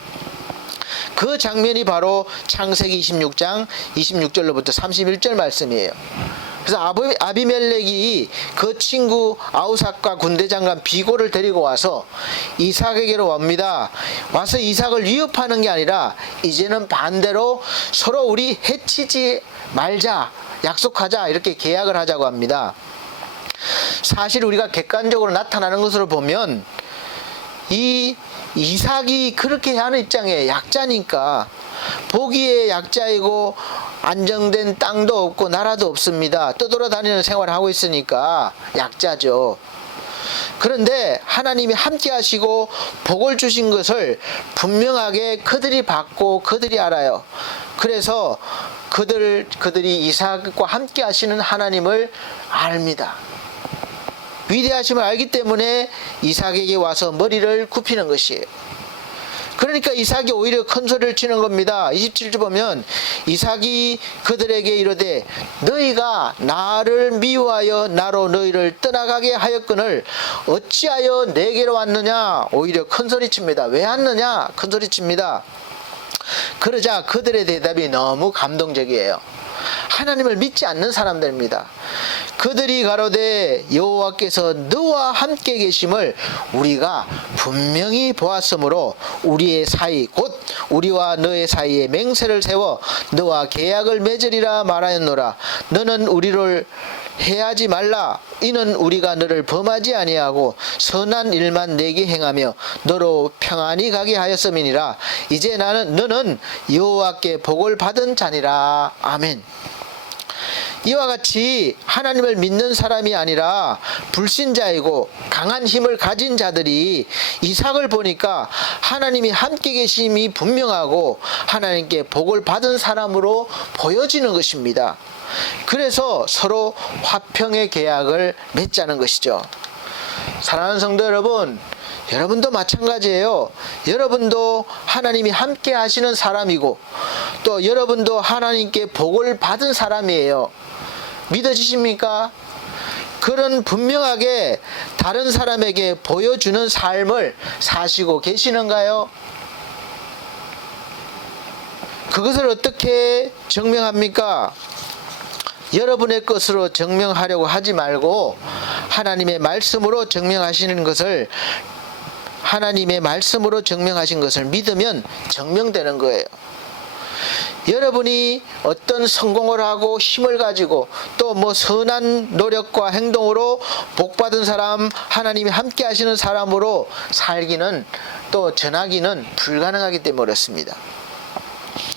그 장면이 바로 창세기 26장 26절로부터 31절 말씀이에요. 그래서 아비멜렉이 그 친구 아우삭과 군대장관 비고를 데리고 와서 이삭에게로 옵니다. 와서 이삭을 위협하는 게 아니라 이제는 반대로 서로 우리 해치지 말자, 약속하자, 이렇게 계약을 하자고 합니다. 사실 우리가 객관적으로 나타나는 것으로 보면 이 이삭이 그렇게 하는 입장에 약자니까, 보기에 약자이고 안정된 땅도 없고 나라도 없습니다. 떠돌아다니는 생활을 하고 있으니까 약자죠. 그런데 하나님이 함께 하시고 복을 주신 것을 분명하게 그들이 받고 그들이 알아요. 그래서 그들이 이삭과 함께 하시는 하나님을 압니다. 위대하심을 알기 때문에 이삭에게 와서 머리를 굽히는 것이에요. 그러니까 이삭이 오히려 큰 소리를 치는 겁니다. 27절 보면 이삭이 그들에게 이르되 너희가 나를 미워하여 나로 너희를 떠나가게 하였거늘 어찌하여 내게로 왔느냐. 오히려 큰 소리 칩니다. 왜 왔느냐? 큰 소리 칩니다. 그러자 그들의 대답이 너무 감동적이에요. 하나님을 믿지 않는 사람들입니다. 그들이 가로되 여호와께서 너와 함께 계심을 우리가 분명히 보았으므로 우리의 사이 곧 우리와 너의 사이에 맹세를 세워 너와 계약을 맺으리라 말하였노라. 너는 우리를 해하지 말라. 이는 우리가 너를 범하지 아니하고 선한 일만 내게 행하며 너로 평안히 가게 하였음이니라. 이제 너는 여호와께 복을 받은 자니라. 아멘. 이와 같이 하나님을 믿는 사람이 아니라 불신자이고 강한 힘을 가진 자들이 이삭을 보니까 하나님이 함께 계심이 분명하고 하나님께 복을 받은 사람으로 보여지는 것입니다. 그래서 서로 화평의 계약을 맺자는 것이죠. 사랑하는 성도 여러분, 여러분도 마찬가지예요. 여러분도 하나님이 함께 하시는 사람이고 또 여러분도 하나님께 복을 받은 사람이에요. 믿어지십니까? 그런 분명하게 다른 사람에게 보여주는 삶을 사시고 계시는가요? 그것을 어떻게 증명합니까? 여러분의 것으로 증명하려고 하지 말고 하나님의 말씀으로 증명하시는 것을 하나님의 말씀으로 증명하신 것을 믿으면 증명되는 거예요. 여러분이 어떤 성공을 하고 힘을 가지고 또 뭐 선한 노력과 행동으로 복받은 사람, 하나님이 함께 하시는 사람으로 살기는 또 전하기는 불가능하기 때문에 그렇습니다.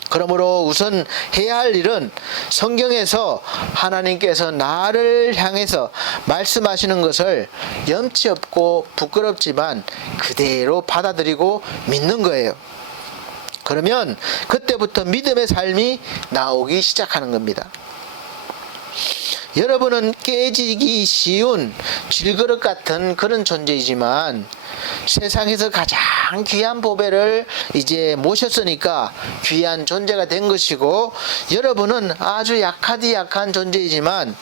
그러므로 우선 해야 할 일은 성경에서 하나님께서 나를 향해서 말씀하시는 것을 염치 없고 부끄럽지만 그대로 받아들이고 믿는 거예요. 그러면 그때부터 믿음의 삶이 나오기 시작하는 겁니다. 여러분은 깨지기 쉬운 질그릇 같은 그런 존재이지만 세상에서 가장 귀한 보배를 이제 모셨으니까 귀한 존재가 된 것이고, 여러분은 아주 약하디 약한 존재이지만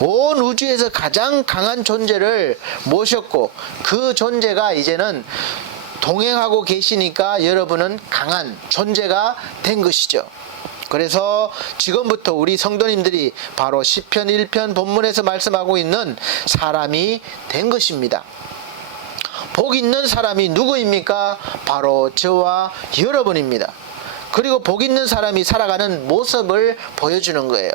온 우주에서 가장 강한 존재를 모셨고 그 존재가 이제는 동행하고 계시니까 여러분은 강한 존재가 된 것이죠. 그래서 지금부터 우리 성도님들이 바로 시편 1편 본문에서 말씀하고 있는 사람이 된 것입니다. 복 있는 사람이 누구입니까? 바로 저와 여러분입니다. 그리고 복 있는 사람이 살아가는 모습을 보여주는 거예요.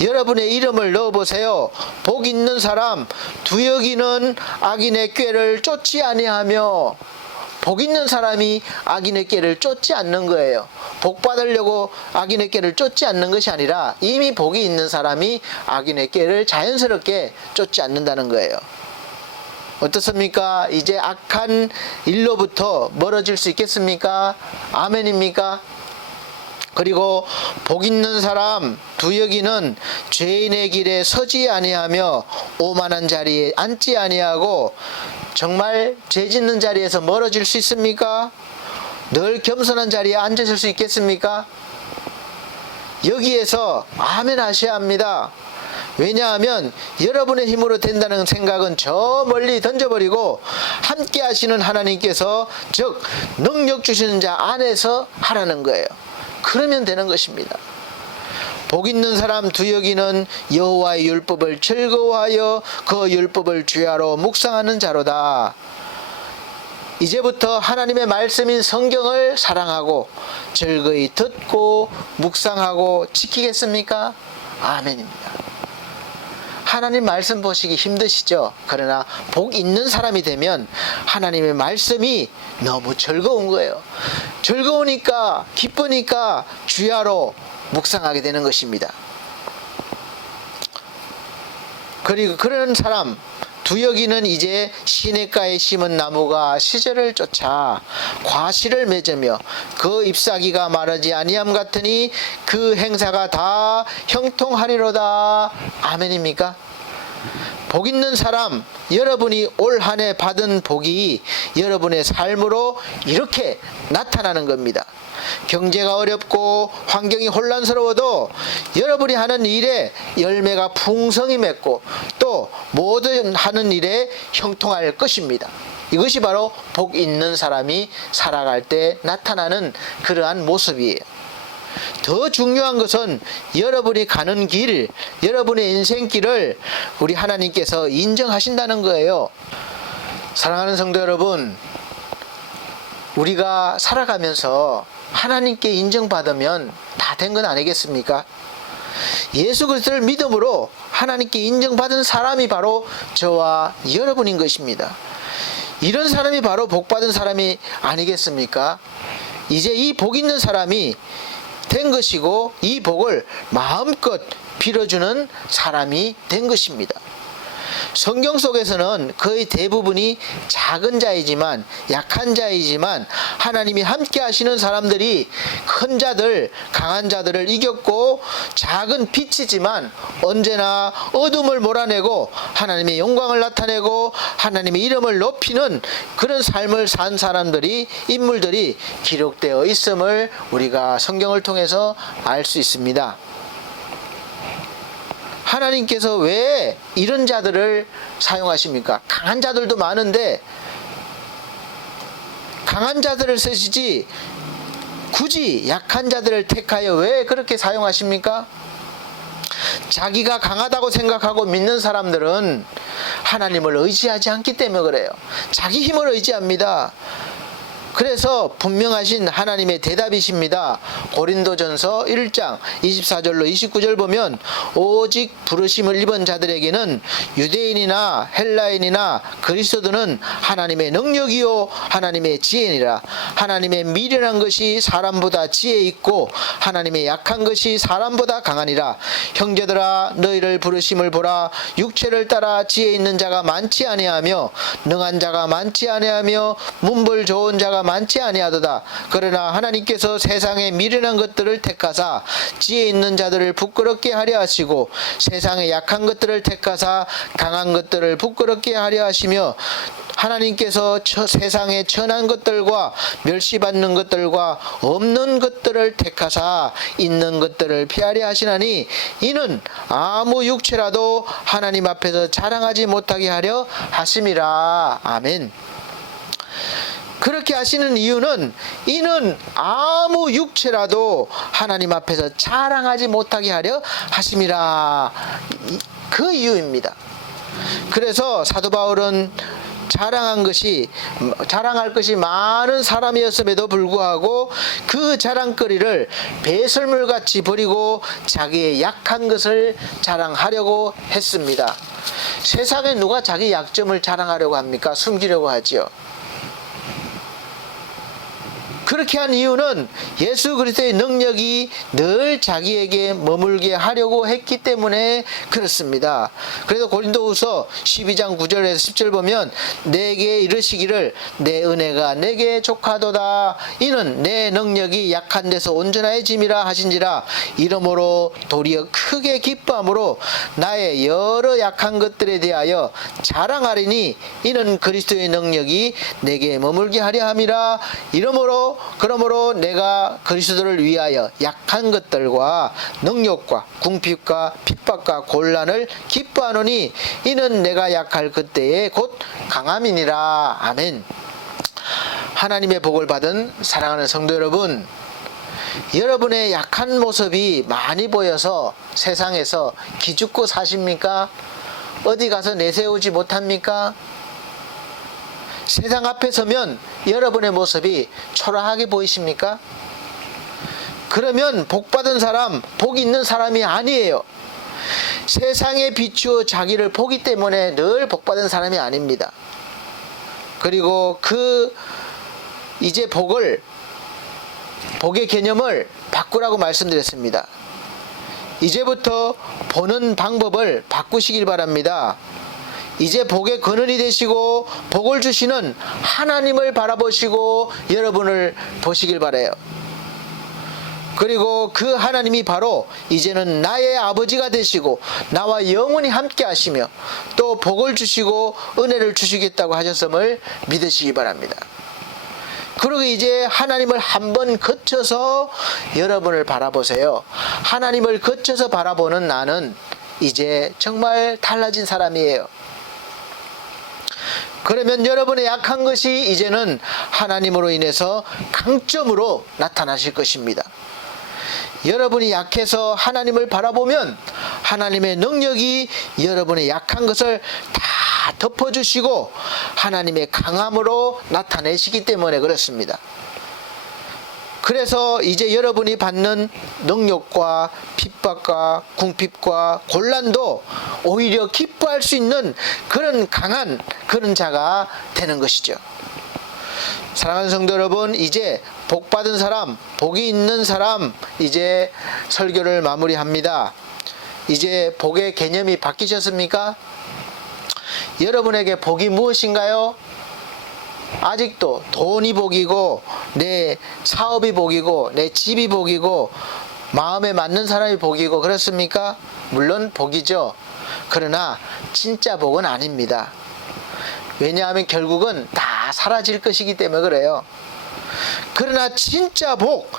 여러분의 이름을 넣어보세요. 복 있는 사람, 두여기는 악인의 꾀를 쫓지 아니하며. 복 있는 사람이 악인의 꾀를 쫓지 않는 거예요. 복 받으려고 악인의 꾀를 쫓지 않는 것이 아니라 이미 복이 있는 사람이 악인의 꾀를 자연스럽게 쫓지 않는다는 거예요. 어떻습니까? 이제 악한 일로부터 멀어질 수 있겠습니까? 아멘입니까? 그리고 복 있는 사람 두여기는 죄인의 길에 서지 아니하며 오만한 자리에 앉지 아니하고. 정말 죄 짓는 자리에서 멀어질 수 있습니까? 늘 겸손한 자리에 앉으실 수 있겠습니까? 여기에서 아멘 하셔야 합니다. 왜냐하면 여러분의 힘으로 된다는 생각은 저 멀리 던져버리고 함께 하시는 하나님께서, 즉 능력 주시는 자 안에서 하라는 거예요. 그러면 되는 것입니다. 복 있는 사람 두여기는 여호와의 율법을 즐거워하여 그 율법을 주야로 묵상하는 자로다. 이제부터 하나님의 말씀인 성경을 사랑하고 즐거이 듣고 묵상하고 지키겠습니까? 아멘입니다. 하나님 말씀 보시기 힘드시죠? 그러나 복 있는 사람이 되면 하나님의 말씀이 너무 즐거운 거예요. 즐거우니까 기쁘니까 주야로 묵상하게 되는 것입니다. 그리고 그런 사람 두여기는 이제 시냇가에 심은 나무가 시절을 쫓아 과실을 맺으며 그 잎사귀가 마르지 아니함 같으니 그 행사가 다 형통하리로다. 아멘입니까? 복 있는 사람, 여러분이 올 한 해 받은 복이 여러분의 삶으로 이렇게 나타나는 겁니다. 경제가 어렵고 환경이 혼란스러워도 여러분이 하는 일에 열매가 풍성히 맺고 또 모든 하는 일에 형통할 것입니다. 이것이 바로 복 있는 사람이 살아갈 때 나타나는 그러한 모습이에요. 더 중요한 것은 여러분이 가는 길, 여러분의 인생길을 우리 하나님께서 인정하신다는 거예요. 사랑하는 성도 여러분, 우리가 살아가면서 하나님께 인정받으면 다 된 건 아니겠습니까? 예수 그리스도를 믿음으로 하나님께 인정받은 사람이 바로 저와 여러분인 것입니다. 이런 사람이 바로 복받은 사람이 아니겠습니까? 이제 이 복 있는 사람이 된 것이고 이 복을 마음껏 빌어주는 사람이 된 것입니다. 성경 속에서는 거의 대부분이 작은 자이지만, 약한 자이지만 하나님이 함께 하시는 사람들이 큰 자들, 강한 자들을 이겼고, 작은 빛이지만 언제나 어둠을 몰아내고 하나님의 영광을 나타내고 하나님의 이름을 높이는 그런 삶을 산 사람들이, 인물들이 기록되어 있음을 우리가 성경을 통해서 알 수 있습니다. 하나님께서 왜 이런 자들을 사용하십니까? 강한 자들도 많은데 강한 자들을 쓰시지 굳이 약한 자들을 택하여 왜 그렇게 사용하십니까? 자기가 강하다고 생각하고 믿는 사람들은 하나님을 의지하지 않기 때문에 그래요. 자기 힘을 의지합니다. 그래서 분명하신 하나님의 대답이십니다. 고린도전서 1장 24절로 29절 보면 오직 부르심을 입은 자들에게는 유대인이나 헬라인이나 그리스도는 하나님의 능력이요 하나님의 지혜니라. 하나님의 미련한 것이 사람보다 지혜 있고 하나님의 약한 것이 사람보다 강하니라. 형제들아 너희를 부르심을 보라. 육체를 따라 지혜 있는 자가 많지 아니하며 능한 자가 많지 아니하며 문벌 좋은 자가 많지 아니하도다. 그러나 하나님께서 세상의 미련한 것들을 택하사 지혜 있는 자들을 부끄럽게 하려 하시고 세상의 약한 것들을 택하사 강한 것들을 부끄럽게 하려 하시며 하나님께서 세상의 천한 것들과 멸시받는 것들과 없는 것들을 택하사 있는 것들을 피하려 하시나니 이는 아무 육체라도 하나님 앞에서 자랑하지 못하게 하려 하심이라. 아멘. 그렇게 하시는 이유는 이는 아무 육체라도 하나님 앞에서 자랑하지 못하게 하려 하심이라. 그 이유입니다. 그래서 사도 바울은 자랑할 것이 많은 사람이었음에도 불구하고 그 자랑거리를 배설물같이 버리고 자기의 약한 것을 자랑하려고 했습니다. 세상에 누가 자기 약점을 자랑하려고 합니까? 숨기려고 하지요. 그렇게 한 이유는 예수 그리스도의 능력이 늘 자기에게 머물게 하려고 했기 때문에 그렇습니다. 그래서 고린도후서 12장 9절에서 10절 보면 내게 이르시기를 내 은혜가 내게 족하도다. 이는 내 능력이 약한 데서 온전해짐이라 하신지라. 이러므로 도리어 크게 기뻐함으로 나의 여러 약한 것들에 대하여 자랑하리니 이는 그리스도의 능력이 내게 머물게 하려 함이라. 그러므로 내가 그리스도를 위하여 약한 것들과 능력과 궁핍과 핍박과 곤란을 기뻐하노니 이는 내가 약할 그때에 곧 강함이니라. 아멘. 하나님의 복을 받은 사랑하는 성도 여러분, 여러분의 약한 모습이 많이 보여서 세상에서 기죽고 사십니까? 어디 가서 내세우지 못합니까? 세상 앞에 서면 여러분의 모습이 초라하게 보이십니까? 그러면 복받은 사람, 복 있는 사람이 아니에요. 세상에 비추어 자기를 보기 때문에 늘 복받은 사람이 아닙니다. 그리고 이제 복의 개념을 바꾸라고 말씀드렸습니다. 이제부터 보는 방법을 바꾸시길 바랍니다. 이제 복의 근원이 되시고 복을 주시는 하나님을 바라보시고 여러분을 보시길 바라요. 그리고 그 하나님이 바로 이제는 나의 아버지가 되시고 나와 영원히 함께 하시며 또 복을 주시고 은혜를 주시겠다고 하셨음을 믿으시기 바랍니다. 그리고 이제 하나님을 한번 거쳐서 여러분을 바라보세요. 하나님을 거쳐서 바라보는 나는 이제 정말 달라진 사람이에요. 그러면 여러분의 약한 것이 이제는 하나님으로 인해서 강점으로 나타나실 것입니다. 여러분이 약해서 하나님을 바라보면 하나님의 능력이 여러분의 약한 것을 다 덮어주시고 하나님의 강함으로 나타내시기 때문에 그렇습니다. 그래서 이제 여러분이 받는 능력과 핍박과 궁핍과 곤란도 오히려 기뻐할 수 있는 그런 강한 그런 자가 되는 것이죠. 사랑하는 성도 여러분, 이제 복 받은 사람, 복이 있는 사람, 이제 설교를 마무리합니다. 이제 복의 개념이 바뀌셨습니까? 여러분에게 복이 무엇인가요? 아직도 돈이 복이고 내 사업이 복이고 내 집이 복이고 마음에 맞는 사람이 복이고 그렇습니까? 물론 복이죠. 그러나 진짜 복은 아닙니다. 왜냐하면 결국은 다 사라질 것이기 때문에 그래요. 그러나 진짜 복,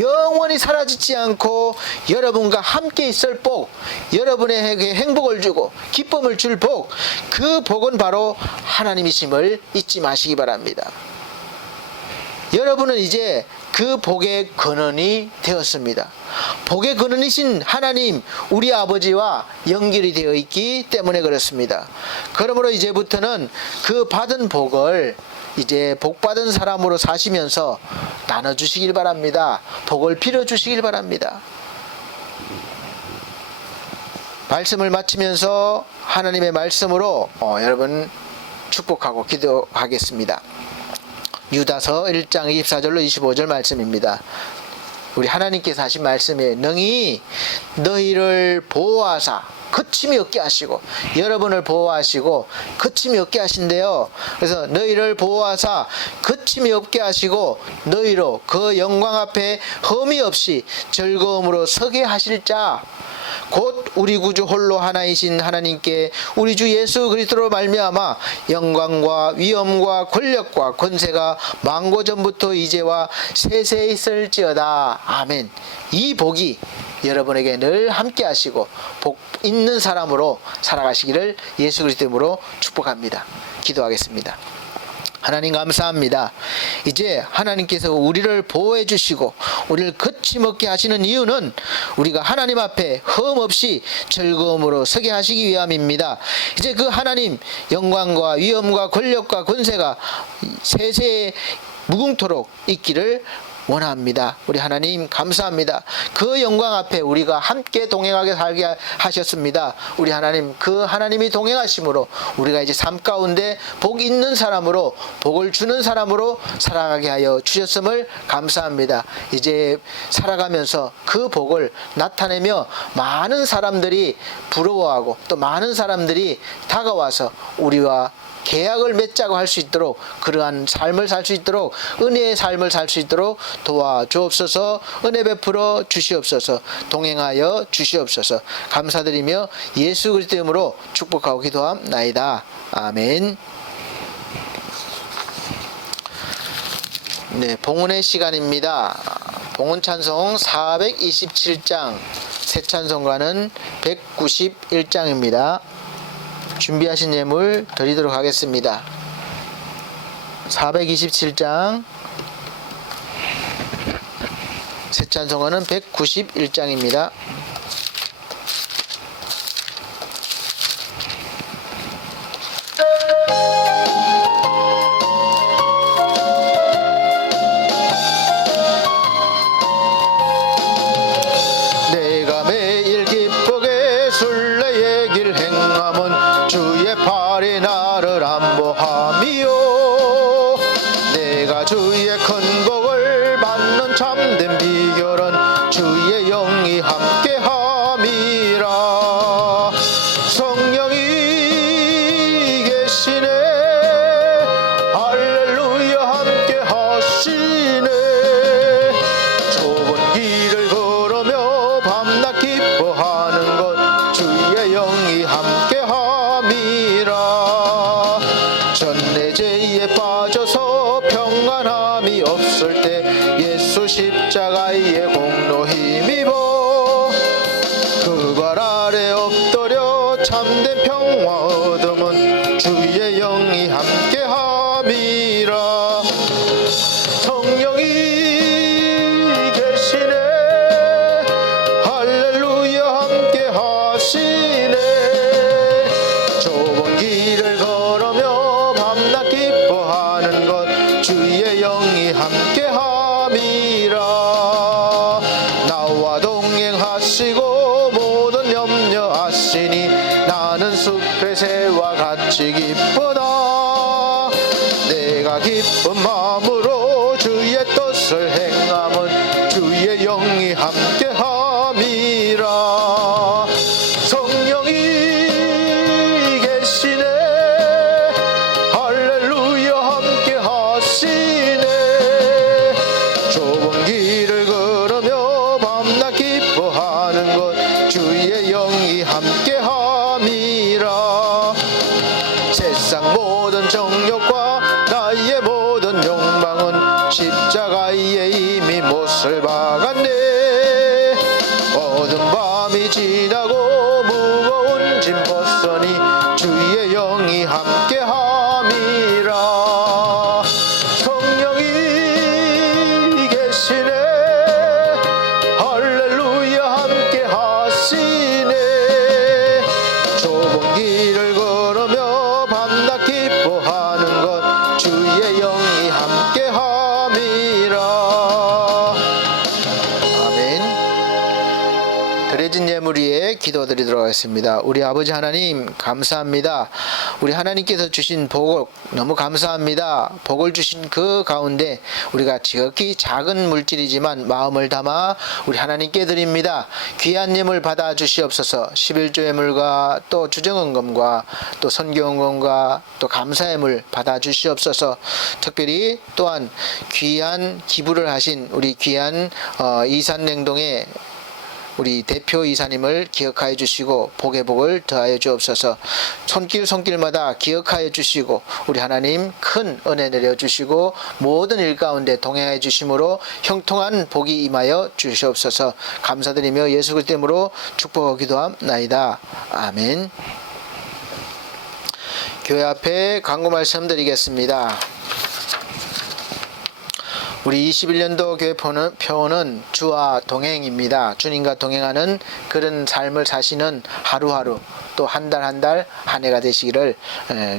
영원히 사라지지 않고 여러분과 함께 있을 복, 여러분에게 행복을 주고 기쁨을 줄 복, 그 복은 바로 하나님이심을 잊지 마시기 바랍니다. 여러분은 이제 그 복의 근원이 되었습니다. 복의 근원이신 하나님, 우리 아버지와 연결이 되어 있기 때문에 그렇습니다. 그러므로 이제부터는 그 받은 복을 이제 복 받은 사람으로 사시면서 나눠주시길 바랍니다. 복을 빌어주시길 바랍니다. 말씀을 마치면서 하나님의 말씀으로 여러분 축복하고 기도하겠습니다. 유다서 1장 24절로 25절 말씀입니다. 우리 하나님께서 하신 말씀에 능히 너희를 보호하사 그침이 없게 하시고 여러분을 보호하시고 그침이 없게 하신대요. 그래서 너희를 보호하사 그침이 없게 하시고 너희로 그 영광 앞에 흠이 없이 즐거움으로 서게 하실 자 곧 우리 구주 홀로 하나이신 하나님께 우리 주 예수 그리스도로 말미암아 영광과 위엄과 권력과 권세가 만고 전부터 이제와 세세에 있을지어다. 아멘. 이 복이 여러분에게 늘 함께 하시고 복 있는 사람으로 살아가시기를 예수 그리스도 이름으로 축복합니다. 기도하겠습니다. 하나님 감사합니다. 이제 하나님께서 우리를 보호해 주시고 우리를 거침없게 하시는 이유는 우리가 하나님 앞에 흠없이 즐거움으로 서게 하시기 위함입니다. 이제 그 하나님 영광과 위엄과 권력과 권세가 세세에 무궁토록 있기를 원합니다. 우리 하나님 감사합니다. 그 영광 앞에 우리가 함께 동행하게 살게 하셨습니다. 우리 하나님, 그 하나님이 동행하심으로 우리가 이제 삶 가운데 복 있는 사람으로 복을 주는 사람으로 살아가게 하여 주셨음을 감사합니다. 이제 살아가면서 그 복을 나타내며 많은 사람들이 부러워하고 또 많은 사람들이 다가와서 우리와 계약을 맺자고 할 수 있도록 그러한 삶을 살 수 있도록 은혜의 삶을 살 수 있도록 도와주옵소서. 은혜 베풀어 주시옵소서. 동행하여 주시옵소서. 감사드리며 예수 그리스도 이름으로 축복하고 기도함나이다. 아멘. 네, 봉헌의 시간입니다. 봉헌 찬송 427장, 새 찬송가는 191장입니다. 준비하신 예물 드리도록 하겠습니다. 427장, 새 찬송가는 191장입니다. 내가 매일 기쁘게 순례의 길 행함은 주의 팔이 나를 안보함이요 내가 주의 큰 복을 받는 참된 비결은 주의 영이 함께함이라 성령이 계시네 할렐루야 함께하시네 좁은 길을 걸으며 밤낮 기뻐하는 것 주의 영이 함께함이라 전내제에 빠져서 평안함이 없을 때 예수 십자가의 공로 힘입어 그 발 아래 엎드려 참된 평화 얻음은 주의 영이 함께함이라 성령이 계시네 하시고 모든 염려하시니 나는 숲의 새와 같이 기쁘다. 내가 기쁜 마음으로 주의 뜻을 행함은 주의 영이 함께함이라. 성령이 계시네. 할렐루야 함께 하시네. 좁은 길을 걸으며 밤낮 기뻐하는 것 주의 영이 함께함이라. 세상 모든 정욕과 나의 모든 욕망은 십자가에 이미 못을 박았네. 어두운 밤이 지나고 무거운 짐 벗으니 주의 영이 함께함이라. 성령이 계시네. 할렐루야 함께 하시네. 좁은 길을 걸으며 밤낮 기뻐하는 것 주의 영이 함께함이라. 아멘. 드려진 예물 위에 기도드리도록 하겠습니다. 우리 아버지 하나님 감사합니다. 우리 하나님께서 주신 복 너무 감사합니다. 복을 주신 그 가운데 우리가 지극히 작은 물질이지만 마음을 담아 우리 하나님께 드립니다. 귀한 예물 받아 주시옵소서. 11조 예물과 또 주정헌금과 또 선교헌금과 또 감사예물 받아 주시옵소서. 특별히 또한 귀한 기부를 하신 우리 귀한 이산냉동의 우리 대표 이사님을 기억하여 주시고 복의 복을 더하여 주옵소서. 손길마다 기억하여 주시고 우리 하나님 큰 은혜 내려 주시고 모든 일 가운데 동행하여 주심으로 형통한 복이 임하여 주시옵소서. 감사드리며 예수 그리스도 이름으로 축복하고 기도함나이다. 아멘. 교회 앞에 광고 말씀 드리겠습니다. 우리 21년도 교회 표어는 주와 동행입니다. 주님과 동행하는 그런 삶을 사시는 하루하루 또 한 달 한 달 한 해가 되시기를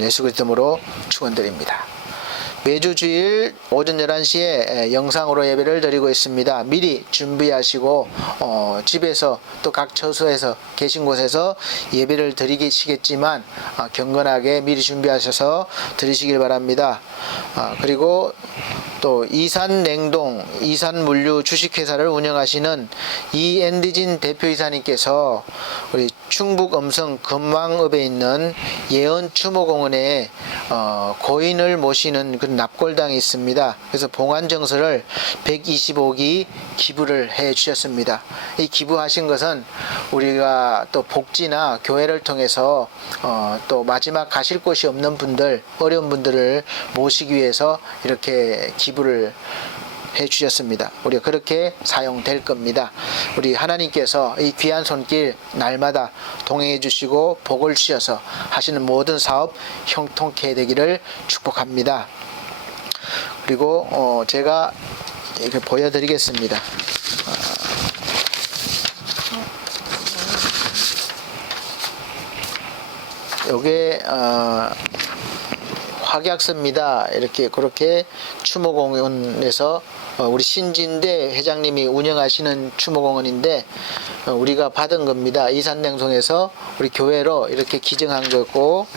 예수 그리스도로 축원드립니다. 매주 주일 오전 11시에 영상으로 예배를 드리고 있습니다. 미리 준비하시고 집에서 또 각 처소에서 계신 곳에서 예배를 드리시겠지만 경건하게 미리 준비하셔서 드리시길 바랍니다. 그리고 또 이산냉동, 이산물류 주식회사를 운영하시는 이앤디진 대표이사님께서 우리 충북 음성 금왕읍에 있는 예언추모공원에 고인을 모시는 그런 납골당이 있습니다. 그래서 봉안정서를 125기 기부를 해 주셨습니다. 이 기부하신 것은 우리가 또 복지나 교회를 통해서 또 마지막 가실 곳이 없는 분들, 어려운 분들을 모시기 위해서 이렇게 기부를 해 주셨습니다. 우리가 그렇게 사용될 겁니다. 우리 하나님께서 이 귀한 손길 날마다 동행해 주시고 복을 주셔서 하시는 모든 사업 형통케 되기를 축복합니다. 그리고 제가 이렇게 보여드리겠습니다. 요게 확약서입니다. 이렇게 그렇게 추모공원에서 우리 신진대 회장님이 운영하시는 추모공원인데 우리가 받은 겁니다. 이산냉송에서 우리 교회로 이렇게 기증한 거고,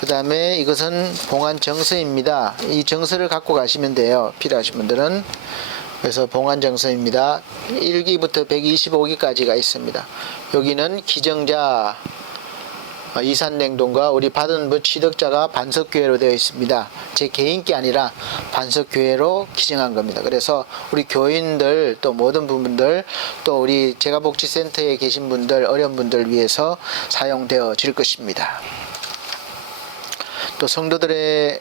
그 다음에 이것은 봉안정서입니다. 이 정서를 갖고 가시면 돼요. 필요하신 분들은. 그래서 봉안정서입니다. 1기부터 125기까지가 있습니다. 여기는 기증자 이산냉동과 우리 받은 취득자가 반석교회로 되어 있습니다. 제 개인기 아니라 반석교회로 기증한 겁니다. 그래서 우리 교인들 또 모든 분들 또 우리 재가복지센터에 계신 분들 어려운 분들 위해서 사용되어질 것입니다. 또 성도들의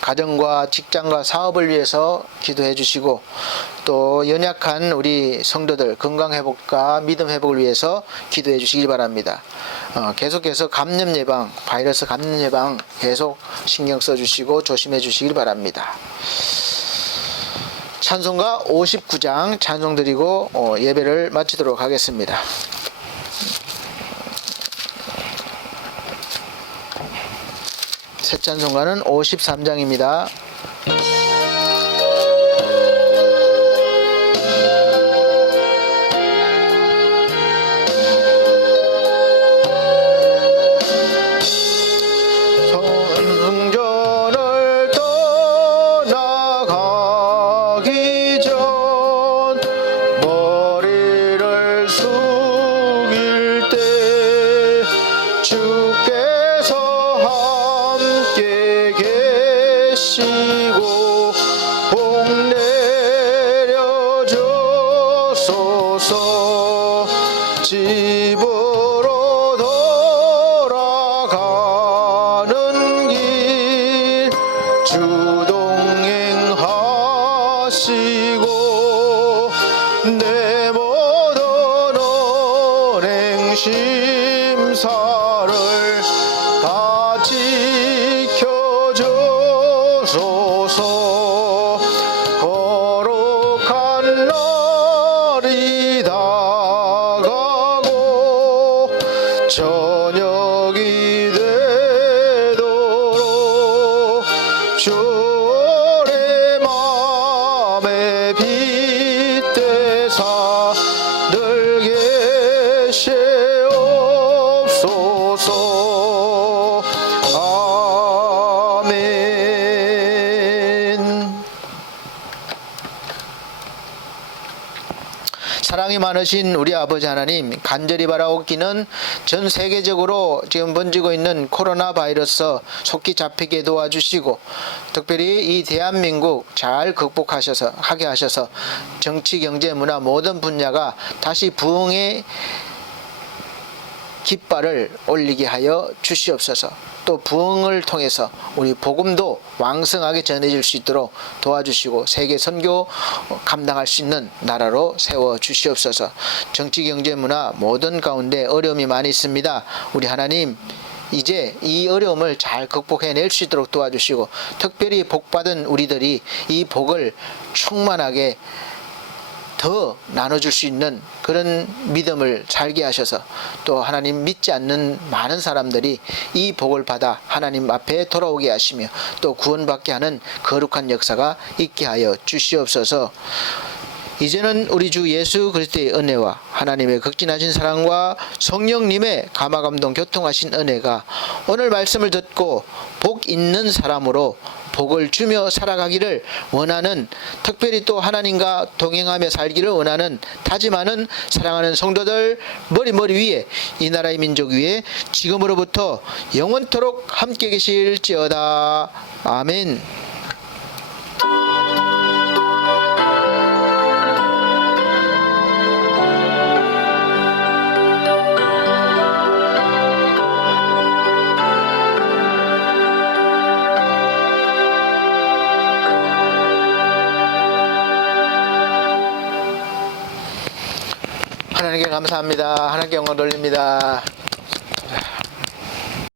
가정과 직장과 사업을 위해서 기도해 주시고 또 연약한 우리 성도들 건강 회복과 믿음 회복을 위해서 기도해 주시기 바랍니다. 계속해서 감염 예방, 바이러스 감염 예방 계속 신경 써 주시고 조심해 주시기 바랍니다. 찬송가 59장 찬송 드리고 예배를 마치도록 하겠습니다. 새 찬송가는 53장입니다. 주옵소서. 집으로 돌아가는 길 주동행하시고 내 모든 언행 심사를 다 지켜주소서. 거룩한 날이 다가고 저녁이 되도록 주의 맘에 빗대사 늘 계시옵소서. 아멘. 사랑이 많으신 우리 아버지 하나님, 간절히 바라옵기는 전 세계적으로 지금 번지고 있는 코로나 바이러스 속히 잡히게 도와주시고, 특별히 이 대한민국 잘 하게 하셔서 정치, 경제, 문화 모든 분야가 다시 부흥의 깃발을 올리게 하여 주시옵소서. 또 부흥을 통해서 우리 복음도 왕성하게 전해질 수 있도록 도와주시고 세계 선교 감당할 수 있는 나라로 세워 주시옵소서. 정치, 경제, 문화 모든 가운데 어려움이 많이 있습니다. 우리 하나님, 이제 이 어려움을 잘 극복해낼 수 있도록 도와주시고, 특별히 복받은 우리들이 이 복을 충만하게 더 나눠줄 수 있는 그런 믿음을 살게 하셔서, 또 하나님 믿지 않는 많은 사람들이 이 복을 받아 하나님 앞에 돌아오게 하시며 또 구원받게 하는 거룩한 역사가 있게 하여 주시옵소서. 이제는 우리 주 예수 그리스도의 은혜와 하나님의 극진하신 사랑과 성령님의 감화감동 교통하신 은혜가 오늘 말씀을 듣고 복 있는 사람으로 복을 주며 살아가기를 원하는, 특별히 또 하나님과 동행하며 살기를 원하는 다짐하는 사랑하는 성도들 머리 위에, 이 나라의 민족 위에 지금으로부터 영원토록 함께 계실지어다. 아멘. 하나님께 감사합니다. 하나님께 영광 돌립니다.